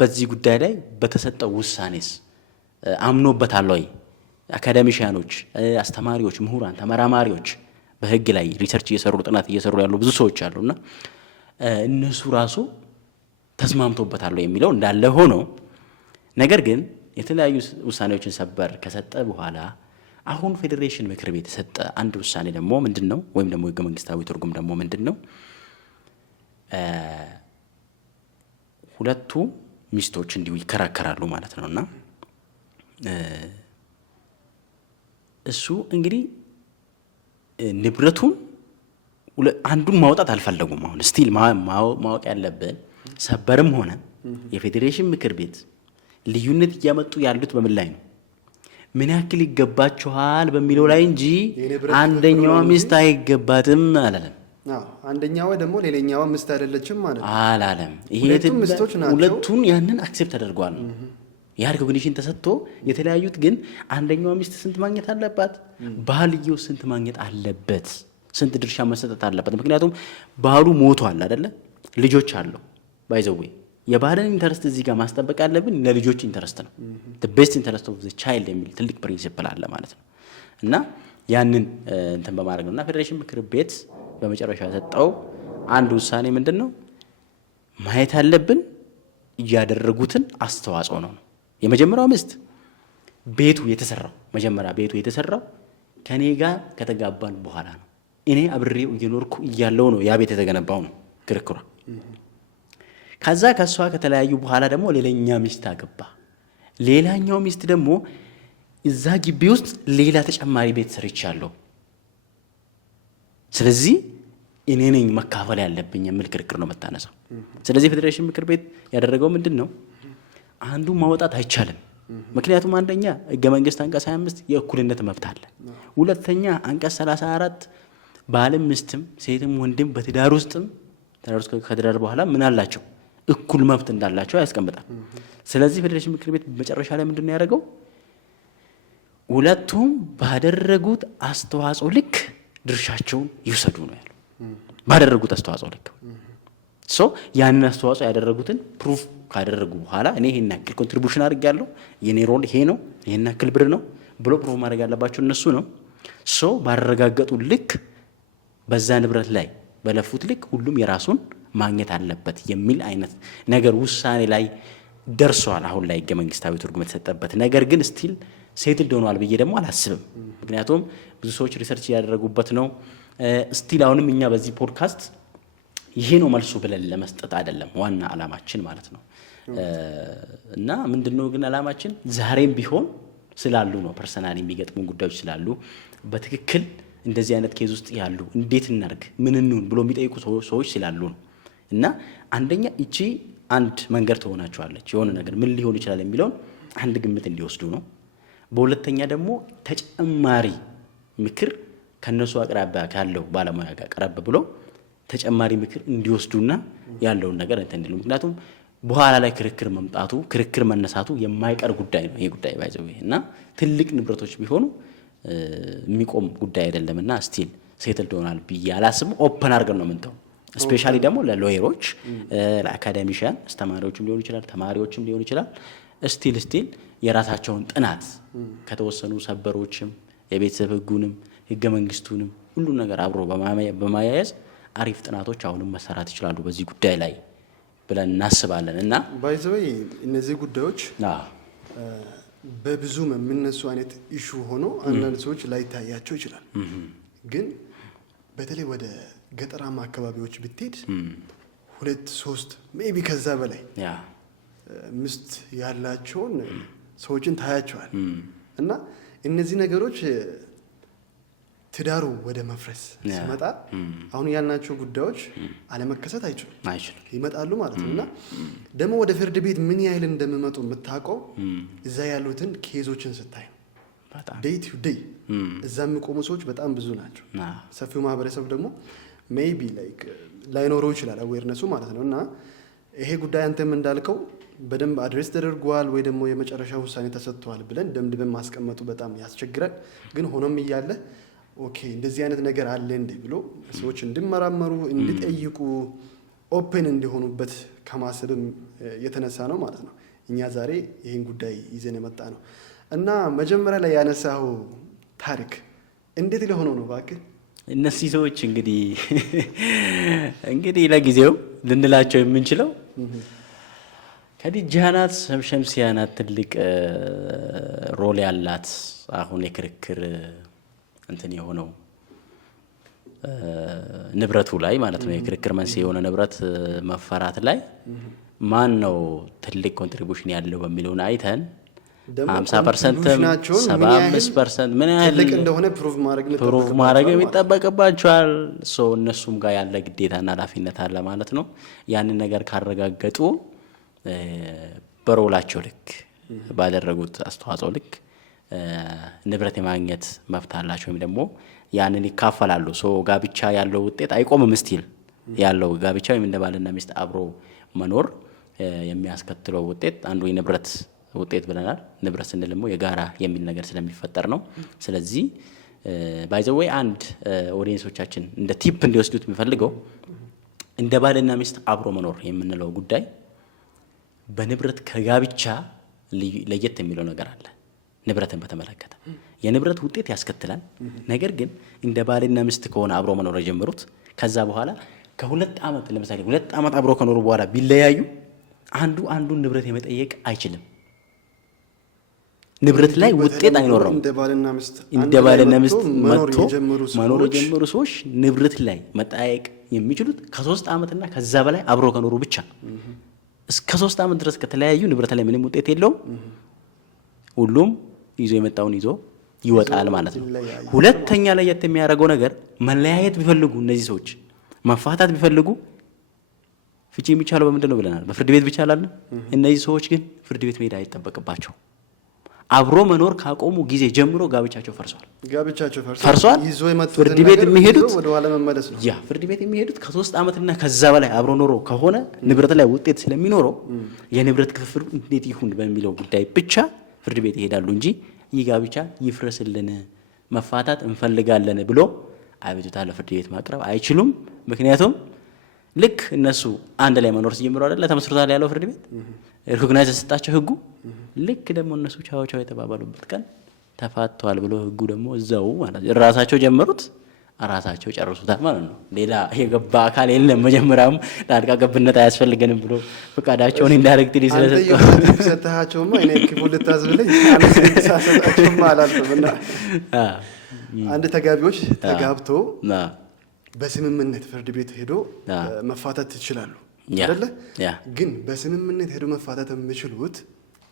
በዚህ ጉዳይ ላይ በተሰጠው ውሳኔስ አምኖበታል ወይ? አካዳሚሽያኖች፣ አስተማሪዎች፣ ምሁራን፣ ተመራማሪዎች በህግ ላይ ሪሰርች እየሰሩ ጥናት እየሰሩ ያሉ ብዙ ሰዎች አሉና እነሱ ራሱ ተስማምቶበታል የሚለው እንዳለ ሆኖ ነገር ግን የተለያዩ ውሳኔዎችን ሰበር ከሰጠ በኋላ አሁን ፌዴሬሽን ምክር ቤት የሰጠ አንድ ውሳኔ ደግሞ ምንድነው ወይም ደግሞ ህገ መንግስታዊ ትርጉም ደግሞ ምንድነው? ሁለቱ ሚስቶች እንዲሁ ይከራከራሉ ማለት ነውና እሱ እንግዲህ ንብረቱን አንዱን ማውጣት አልፈለጉም። አሁን ስቲል ማወቅ ያለብን ሰበርም ሆነ የፌዴሬሽን ምክር ቤት ልዩነት እያመጡ ያሉት በምን ላይ ነው? ምን ያክል ይገባቸዋል በሚለው ላይ እንጂ አንደኛዋ ሚስት አይገባትም አላለም። አንደኛዋ ደግሞ ሌላኛዋ ሚስት አይደለችም ማለት ነው አላለም። ይሄ ሁለቱን ያንን አክሴፕት ተደርጓል። ያ ሪኮግኒሽን ተሰጥቶ የተለያዩት ግን አንደኛው ሚስት ስንት ማግኘት አለባት፣ ባልየው ስንት ማግኘት አለበት፣ ስንት ድርሻ መሰጠት አለበት። ምክንያቱም ባሉ ሞቷል አይደለ? ልጆች አለው ባይዘዌ የባልን ኢንተረስት እዚህ ጋር ማስጠበቅ ያለብን ለልጆች ኢንተረስት ነው። ቤስት ኢንተረስት ኦፍ ዘ ቻይልድ የሚል ትልቅ ፕሪንሲፕል አለ ማለት ነው። እና ያንን እንትን በማድረግ ነው እና ፌዴሬሽን ምክር ቤት በመጨረሻ የሰጠው አንድ ውሳኔ ምንድን ነው ማየት ያለብን እያደረጉትን አስተዋጽኦ ነው። የመጀመሪያው ሚስት ቤቱ የተሰራው መጀመሪያ ቤቱ የተሰራው ከኔ ጋር ከተጋባን በኋላ ነው። እኔ አብሬው እየኖርኩ እያለው ነው ያ ቤት የተገነባው ነው ክርክሯ። ከዛ ከሷ ከተለያዩ በኋላ ደግሞ ሌላኛ ሚስት አገባ። ሌላኛው ሚስት ደግሞ እዛ ግቢ ውስጥ ሌላ ተጨማሪ ቤት ሰርቻለሁ፣ ስለዚህ እኔ ነኝ መካፈል ያለብኝ የሚል ክርክር ነው መታነሳው። ስለዚህ ፌዴሬሽን ምክር ቤት ያደረገው ምንድን ነው? አንዱ ማውጣት አይቻልም። ምክንያቱም አንደኛ ሕገ መንግስት አንቀጽ 25 የእኩልነት መብት አለ። ሁለተኛ አንቀጽ 34 ባልም ሚስትም ሴትም ወንድም በትዳር ውስጥም ከትዳር በኋላ ምን አላቸው? እኩል መብት እንዳላቸው ያስቀምጣል። ስለዚህ ፌዴሬሽን ምክር ቤት መጨረሻ ላይ ምንድን ነው ያደረገው? ሁለቱም ባደረጉት አስተዋጽኦ ልክ ድርሻቸውን ይውሰዱ ነው ያለው። ባደረጉት አስተዋጽኦ ልክ ያንን አስተዋጽኦ ያደረጉትን ፕሩፍ ካደረጉ በኋላ እኔ ይሄን ያክል ኮንትሪቢዩሽን አድርጌያለሁ፣ የኔ ሮል ይሄ ነው፣ ይሄን ያክል ብር ነው ብሎ ፕሩፍ ማድረግ ያለባቸው እነሱ ነው። ባረጋገጡ ልክ በዛ ንብረት ላይ በለፉት ልክ ሁሉም የራሱን ማግኘት አለበት የሚል አይነት ነገር ውሳኔ ላይ ደርሷል። አሁን ላይ ሕገ መንግስታዊ ትርጉም የተሰጠበት ነገር ግን ስቲል ሴትልድ ሆኗል ብዬ ደግሞ አላስብም። ምክንያቱም ብዙ ሰዎች ሪሰርች እያደረጉበት ነው። ስቲል አሁንም እኛ በዚህ ፖድካስት ይሄ ነው መልሱ ብለን ለመስጠት አይደለም ዋና አላማችን ማለት ነው። እና ምንድነው ግን አላማችን ዛሬም ቢሆን ስላሉ ነው ፐርሰናሊ የሚገጥሙ ጉዳዮች ስላሉ በትክክል እንደዚህ አይነት ኬዝ ውስጥ ያሉ እንዴት እናርግ ምን እንሁን ብሎ የሚጠይቁ ሰዎች ስላሉ ነው። እና አንደኛ እቺ አንድ መንገድ ትሆናቸዋለች፣ የሆነ ነገር ምን ሊሆን ይችላል የሚለውን አንድ ግምት እንዲወስዱ ነው። በሁለተኛ ደግሞ ተጨማሪ ምክር ከነሱ አቅራቢያ ካለው ባለሙያ ጋር ቀረብ ብሎ ተጨማሪ ምክር እንዲወስዱና ያለውን ነገር እንትን እንዲሉ። ምክንያቱም በኋላ ላይ ክርክር መነሳቱ የማይቀር ጉዳይ ነው ይሄ ጉዳይ ባይዘው እና ትልቅ ንብረቶች ቢሆኑ የሚቆም ጉዳይ አይደለምና ስቲል ሴትልድ ሆናል ብዬ አላስብም። ኦፕን አድርገን ነው የምንተው። ስፔሻሊ ደግሞ ለሎየሮች፣ ለአካዳሚሽያን አስተማሪዎችም ሊሆን ይችላል፣ ተማሪዎችም ሊሆን ይችላል። ስቲል የራሳቸውን ጥናት ከተወሰኑ ሰበሮችም የቤተሰብ ሕጉንም ሕገ መንግስቱንም ሁሉን ነገር አብሮ በማያያዝ አሪፍ ጥናቶች አሁንም መሰራት ይችላሉ በዚህ ጉዳይ ላይ ብለን እናስባለን። እና ባይዘወይ እነዚህ ጉዳዮች በብዙም የምነሱ አይነት ኢሹ ሆኖ አንዳንድ ሰዎች ላይታያቸው ይችላል። ግን በተለይ ወደ ገጠራማ አካባቢዎች ብትሄድ 2-3 ሜቢ ከዛ በላይ ሚስት ያላቸውን ሰዎችን ታያቸዋል። እና እነዚህ ነገሮች ትዳሩ ወደ መፍረስ ሲመጣ አሁን ያልናቸው ጉዳዮች አለመከሰት አይችሉም፣ ይመጣሉ ማለት ነው። እና ደግሞ ወደ ፍርድ ቤት ምን ያህል እንደሚመጡ የምታውቀው እዛ ያሉትን ኬዞችን ስታይ ነው። ዴይ ቱ ዴይ እዛ የሚቆሙ ሰዎች በጣም ብዙ ናቸው። ሰፊው ማህበረሰብ ደግሞ ሜይቢ ላይኖረው ይችላል አዌርነሱ ማለት ነው። እና ይሄ ጉዳይ አንተም እንዳልከው በደንብ አድሬስ ተደርጓል ወይ ደግሞ የመጨረሻ ውሳኔ ተሰጥቷል ብለን ደምድበን ማስቀመጡ በጣም ያስቸግራል። ግን ሆኖም እያለ ኦኬ እንደዚህ አይነት ነገር አለ እንዴ ብሎ ሰዎች እንዲመራመሩ እንዲጠይቁ ኦፕን እንዲሆኑበት ከማሰብም የተነሳ ነው ማለት ነው እኛ ዛሬ ይህን ጉዳይ ይዘን የመጣ ነው። እና መጀመሪያ ላይ ያነሳው ታሪክ እንዴት ሊሆነው ነው? እባክህ እነዚህ ሰዎች እንግዲህ ለጊዜው ልንላቸው የምንችለው ከዲጃ ናት፣ ሸምሲያ ናት ትልቅ ሮል ያላት አሁን የክርክር እንትን የሆነው ንብረቱ ላይ ማለት ነው። የክርክር መንስኤ የሆነ ንብረት መፈራት ላይ ማን ነው ትልቅ ኮንትሪቢዩሽን ያለው በሚለውን አይተን 50% 75% ምን ያህል ትልቅ እንደሆነ ፕሩቭ ማድረግ የሚጠበቅባቸዋል። እነሱም ጋር ያለ ግዴታና ኃላፊነት አለ ማለት ነው። ያንን ነገር ካረጋገጡ በሮላቸው ልክ ባደረጉት አስተዋጽኦ ልክ ንብረት የማግኘት መብት አላቸው፣ ወይም ደግሞ ያንን ይካፈላሉ። ጋብቻ ያለው ውጤት አይቆምም። ስቲል ያለው ጋብቻ ወይም እንደ ባልና ሚስት አብሮ መኖር የሚያስከትለው ውጤት አንዱ የንብረት ውጤት ብለናል። ንብረት ስንል ደግሞ የጋራ የሚል ነገር ስለሚፈጠር ነው። ስለዚህ ባይ ዘ ዌይ አንድ ኦዲየንሶቻችን እንደ ቲፕ እንዲወስዱት የሚፈልገው እንደ ባልና ሚስት አብሮ መኖር የምንለው ጉዳይ በንብረት ከጋብቻ ለየት የሚለው ነገር አለ። ንብረትን በተመለከተ የንብረት ውጤት ያስከትላል። ነገር ግን እንደ ባልና ሚስት ከሆነ አብሮ መኖር የጀመሩት ከዛ በኋላ ከ2 ዓመት ለምሳሌ 2 ዓመት አብሮ ከኖሩ በኋላ ቢለያዩ አንዱን ንብረት የመጠየቅ አይችልም። ንብረት ላይ ውጤት አይኖረውም። እንደ ባልና ሚስት መኖር የጀመሩ ሰዎች ንብረት ላይ መጠየቅ የሚችሉት ከ3 ዓመትና ከዛ በላይ አብሮ ከኖሩ ብቻ። እስከ 3 ዓመት ድረስ ከተለያዩ ንብረት ላይ ምንም ውጤት የለውም። ሁሉም ይዞ የመጣውን ይዞ ይወጣል ማለት ነው። ሁለተኛ ለየት የሚያደርገው ነገር መለያየት ቢፈልጉ እነዚህ ሰዎች መፋታት ቢፈልጉ ፍቺ የሚቻለው በምንድን ነው ብለናል? በፍርድ ቤት ብቻ አላለ። እነዚህ ሰዎች ግን ፍርድ ቤት መሄድ አይጠበቅባቸው። አብሮ መኖር ካቆሙ ጊዜ ጀምሮ ጋብቻቸው ፈርሷል። ይዞ የመጡት ፍርድ ቤት የሚሄዱት ወደ ኋላ መመለስ ነው። ያ ፍርድ ቤት የሚሄዱት ከ3 ዓመትና ከዛ በላይ አብሮ ኖሮ ከሆነ ንብረት ላይ ውጤት ስለሚኖረው የንብረት ክፍፍል እንዴት ይሁን በሚለው ጉዳይ ብቻ ፍርድ ቤት ይሄዳሉ እንጂ ይህ ጋብቻ ይፍረስልን መፋታት እንፈልጋለን ብሎ አቤቱታ ለፍርድ ቤት ማቅረብ አይችሉም። ምክንያቱም ልክ እነሱ አንድ ላይ መኖር ሲጀምሩ አይደለ ተመስርቷል ያለው ፍርድ ቤት ሪኮግናይዝ ተሰጣቸው ህጉ። ልክ ደግሞ እነሱ ቻው ቻው የተባባሉበት ቀን ተፋቷል ብሎ ህጉ ደግሞ እዛው ማለት ራሳቸው ጀመሩት ራሳቸው ጨርሱታል ማለት ነው። ሌላ የገባ አካል የለም። መጀመሪያውም ጣልቃ ገብነት አያስፈልገንም ብሎ ፈቃዳቸውን ኢንዳይሬክትሊ ስለሰጣቸውማ እኔ ክፉ ልታዝብልኝ ሳሰጣቸውማ አላልኩምና አንድ ተጋቢዎች ተጋብቶ በስምምነት ፍርድ ቤት ሄዶ መፋታት ይችላሉ አይደለ? ግን በስምምነት ሄዶ መፋታት የሚችሉት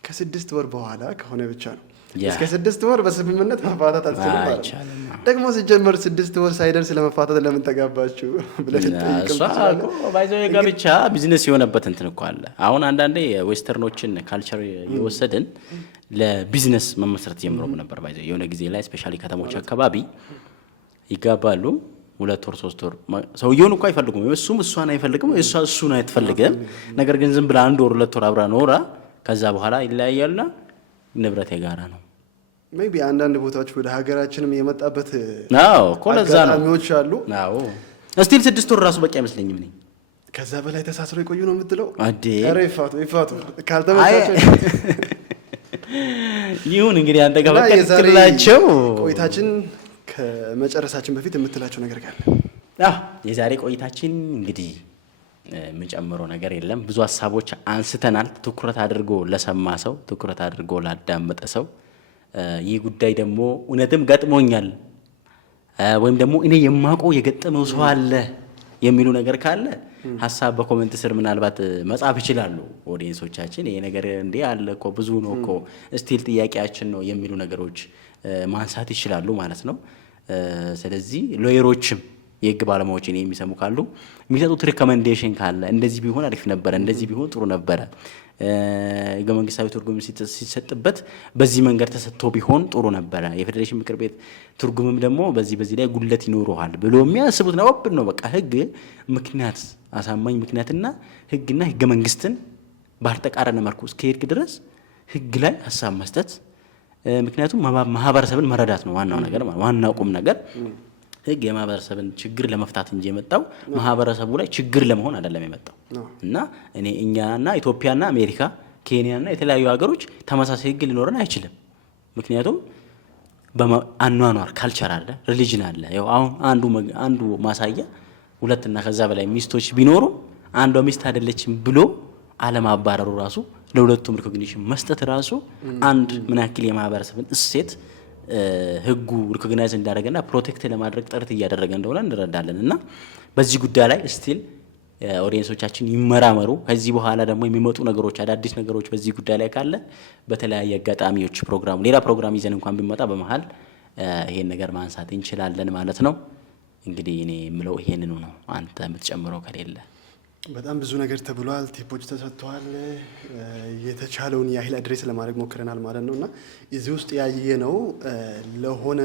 ከ6 ወር በኋላ ከሆነ ብቻ ነው። እስከ 6 ወር በስምምነት መፋታት አትችሉም ማለት ነው። ደግሞ ሲጀመር 6 ወር ሳይደርስ ለመፋታት ለምን ተጋባችሁ ብለህ ትጠይቅም። ባይዘው የጋብቻ ቢዝነስ የሆነበት እንትን እኮ አለ። አሁን አንዳንዴ የዌስተርኖችን ካልቸር የወሰድን ለቢዝነስ መመስረት ጀምሮ ነበር። ባይዘው የሆነ ጊዜ ላይ ስፔሻሊ ከተሞች አካባቢ ይጋባሉ 2 ወር 3 ወር ሰውየውን እኮ አይፈልጉም። እሱም እሷን አይፈልግም፣ እሷ እሱን አትፈልግም። ነገር ግን ዝም ብላ 1 ወር 2 ወር አብራ ኖራ ከዛ በኋላ ይለያያልና ንብረት የጋራ ነው። ሜቢ አንዳንድ ቦታዎች ወደ ሀገራችንም የመጣበት እኮ ለዛ ነው አጋጣሚዎች አሉ። እስቲል 6 ወር ራሱ በቂ አይመስለኝም እኔ። ከዛ በላይ ተሳስረው የቆዩ ነው የምትለው? አዴ ኧረ ይፋቱ ካልተመቻቸው ይሁን እንግዲህ አንተ ከፈቀድክላቸው። ቆይታችን ከመጨረሳችን በፊት የምትላቸው ነገር ካለ? የዛሬ ቆይታችን እንግዲህ የምንጨምረው ነገር የለም። ብዙ ሀሳቦች አንስተናል። ትኩረት አድርጎ ለሰማ ሰው፣ ትኩረት አድርጎ ላዳመጠ ሰው ይህ ጉዳይ ደግሞ እውነትም ገጥሞኛል ወይም ደግሞ እኔ የማውቀው የገጠመው ሰው አለ የሚሉ ነገር ካለ ሀሳብ በኮሜንት ስር ምናልባት መጻፍ ይችላሉ ኦዲየንሶቻችን። ይሄ ነገር እንዴ አለ እኮ ብዙ ነው እኮ ስቲል ጥያቄያችን ነው የሚሉ ነገሮች ማንሳት ይችላሉ ማለት ነው። ስለዚህ ሎየሮችም የህግ ባለሙያዎችን የሚሰሙ ካሉ የሚሰጡት ሪኮመንዴሽን ካለ እንደዚህ ቢሆን አሪፍ ነበረ፣ እንደዚህ ቢሆን ጥሩ ነበረ፣ ህገ መንግስታዊ ትርጉም ሲሰጥበት በዚህ መንገድ ተሰጥቶ ቢሆን ጥሩ ነበረ፣ የፌዴሬሽን ምክር ቤት ትርጉምም ደግሞ በዚህ ላይ ጉድለት ይኖረዋል ብሎ የሚያስቡት ነው። ኦፕን ነው በቃ ህግ ምክንያት አሳማኝ ምክንያትና ህግና ህገ መንግስትን ባልተቃረነ መልኩ እስከሄድክ ድረስ ህግ ላይ ሀሳብ መስጠት። ምክንያቱም ማህበረሰብን መረዳት ነው ዋናው ነገር፣ ዋናው ቁም ነገር። ህግ የማህበረሰብን ችግር ለመፍታት እንጂ የመጣው ማህበረሰቡ ላይ ችግር ለመሆን አይደለም የመጣው። እና እኛና ኢትዮጵያና አሜሪካ፣ ኬንያና የተለያዩ ሀገሮች ተመሳሳይ ህግ ሊኖረን አይችልም። ምክንያቱም በአኗኗር ካልቸር አለ፣ ሪሊጅን አለ። ያው አሁን አንዱ ማሳያ 2 እና ከዛ በላይ ሚስቶች ቢኖሩ አንዷ ሚስት አይደለችም ብሎ አለማባረሩ ራሱ ለሁለቱም ሪኮግኒሽን መስጠት ራሱ አንድ ምን ያክል የማህበረሰብን እሴት ህጉ ሪኮግናይዝ እንዳደረገና ፕሮቴክት ለማድረግ ጥረት እያደረገ እንደሆነ እንረዳለን። እና በዚህ ጉዳይ ላይ ስቲል ኦዲየንሶቻችን ይመራመሩ። ከዚህ በኋላ ደግሞ የሚመጡ ነገሮች አዳዲስ ነገሮች በዚህ ጉዳይ ላይ ካለ በተለያየ አጋጣሚዎች ሌላ ፕሮግራም ይዘን እንኳን ቢመጣ በመሃል ይሄን ነገር ማንሳት እንችላለን ማለት ነው። እንግዲህ እኔ የምለው ይሄንኑ ነው። አንተ የምትጨምረው ከሌለ? በጣም ብዙ ነገር ተብሏል፣ ቲፖች ተሰጥተዋል። የተቻለውን ያህል አድሬስ ለማድረግ ሞክረናል ማለት ነው። እና እዚህ ውስጥ ያየነው ለሆነ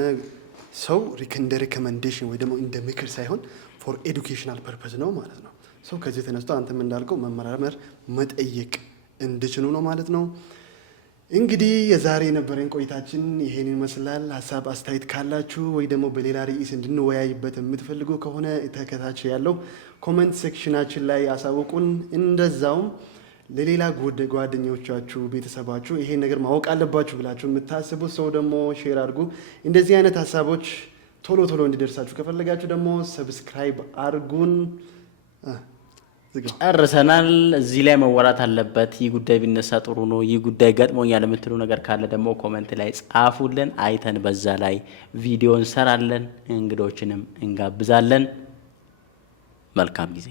ሰው እንደ ሪኮመንዴሽን ወይ ደግሞ እንደ ምክር ሳይሆን ፎር ኤዱኬሽናል ፐርፐዝ ነው ማለት ነው። ሰው ከዚህ ተነስቶ አንተም እንዳልከው መመራመር መጠየቅ እንድችሉ ነው ማለት ነው። እንግዲህ የዛሬ የነበረን ቆይታችን ይሄን ይመስላል። ሀሳብ አስተያየት ካላችሁ ወይ ደግሞ በሌላ ርዕስ እንድንወያይበት የምትፈልጉ ከሆነ ከታች ያለው ኮሜንት ሴክሽናችን ላይ አሳውቁን። እንደዛውም ለሌላ ጓደኞቻችሁ፣ ቤተሰባችሁ ይሄን ነገር ማወቅ አለባችሁ ብላችሁ የምታስቡት ሰው ደግሞ ሼር አድርጉ። እንደዚህ አይነት ሀሳቦች ቶሎ ቶሎ እንዲደርሳችሁ ከፈለጋችሁ ደግሞ ሰብስክራይብ አድርጉን። ጨርሰናል። እዚህ ላይ መወራት አለበት፣ ይህ ጉዳይ ቢነሳ ጥሩ ነው፣ ይህ ጉዳይ ገጥሞኛል የምትሉ ነገር ካለ ደግሞ ኮሜንት ላይ ጻፉልን። አይተን በዛ ላይ ቪዲዮ እንሰራለን፣ እንግዶችንም እንጋብዛለን። መልካም ጊዜ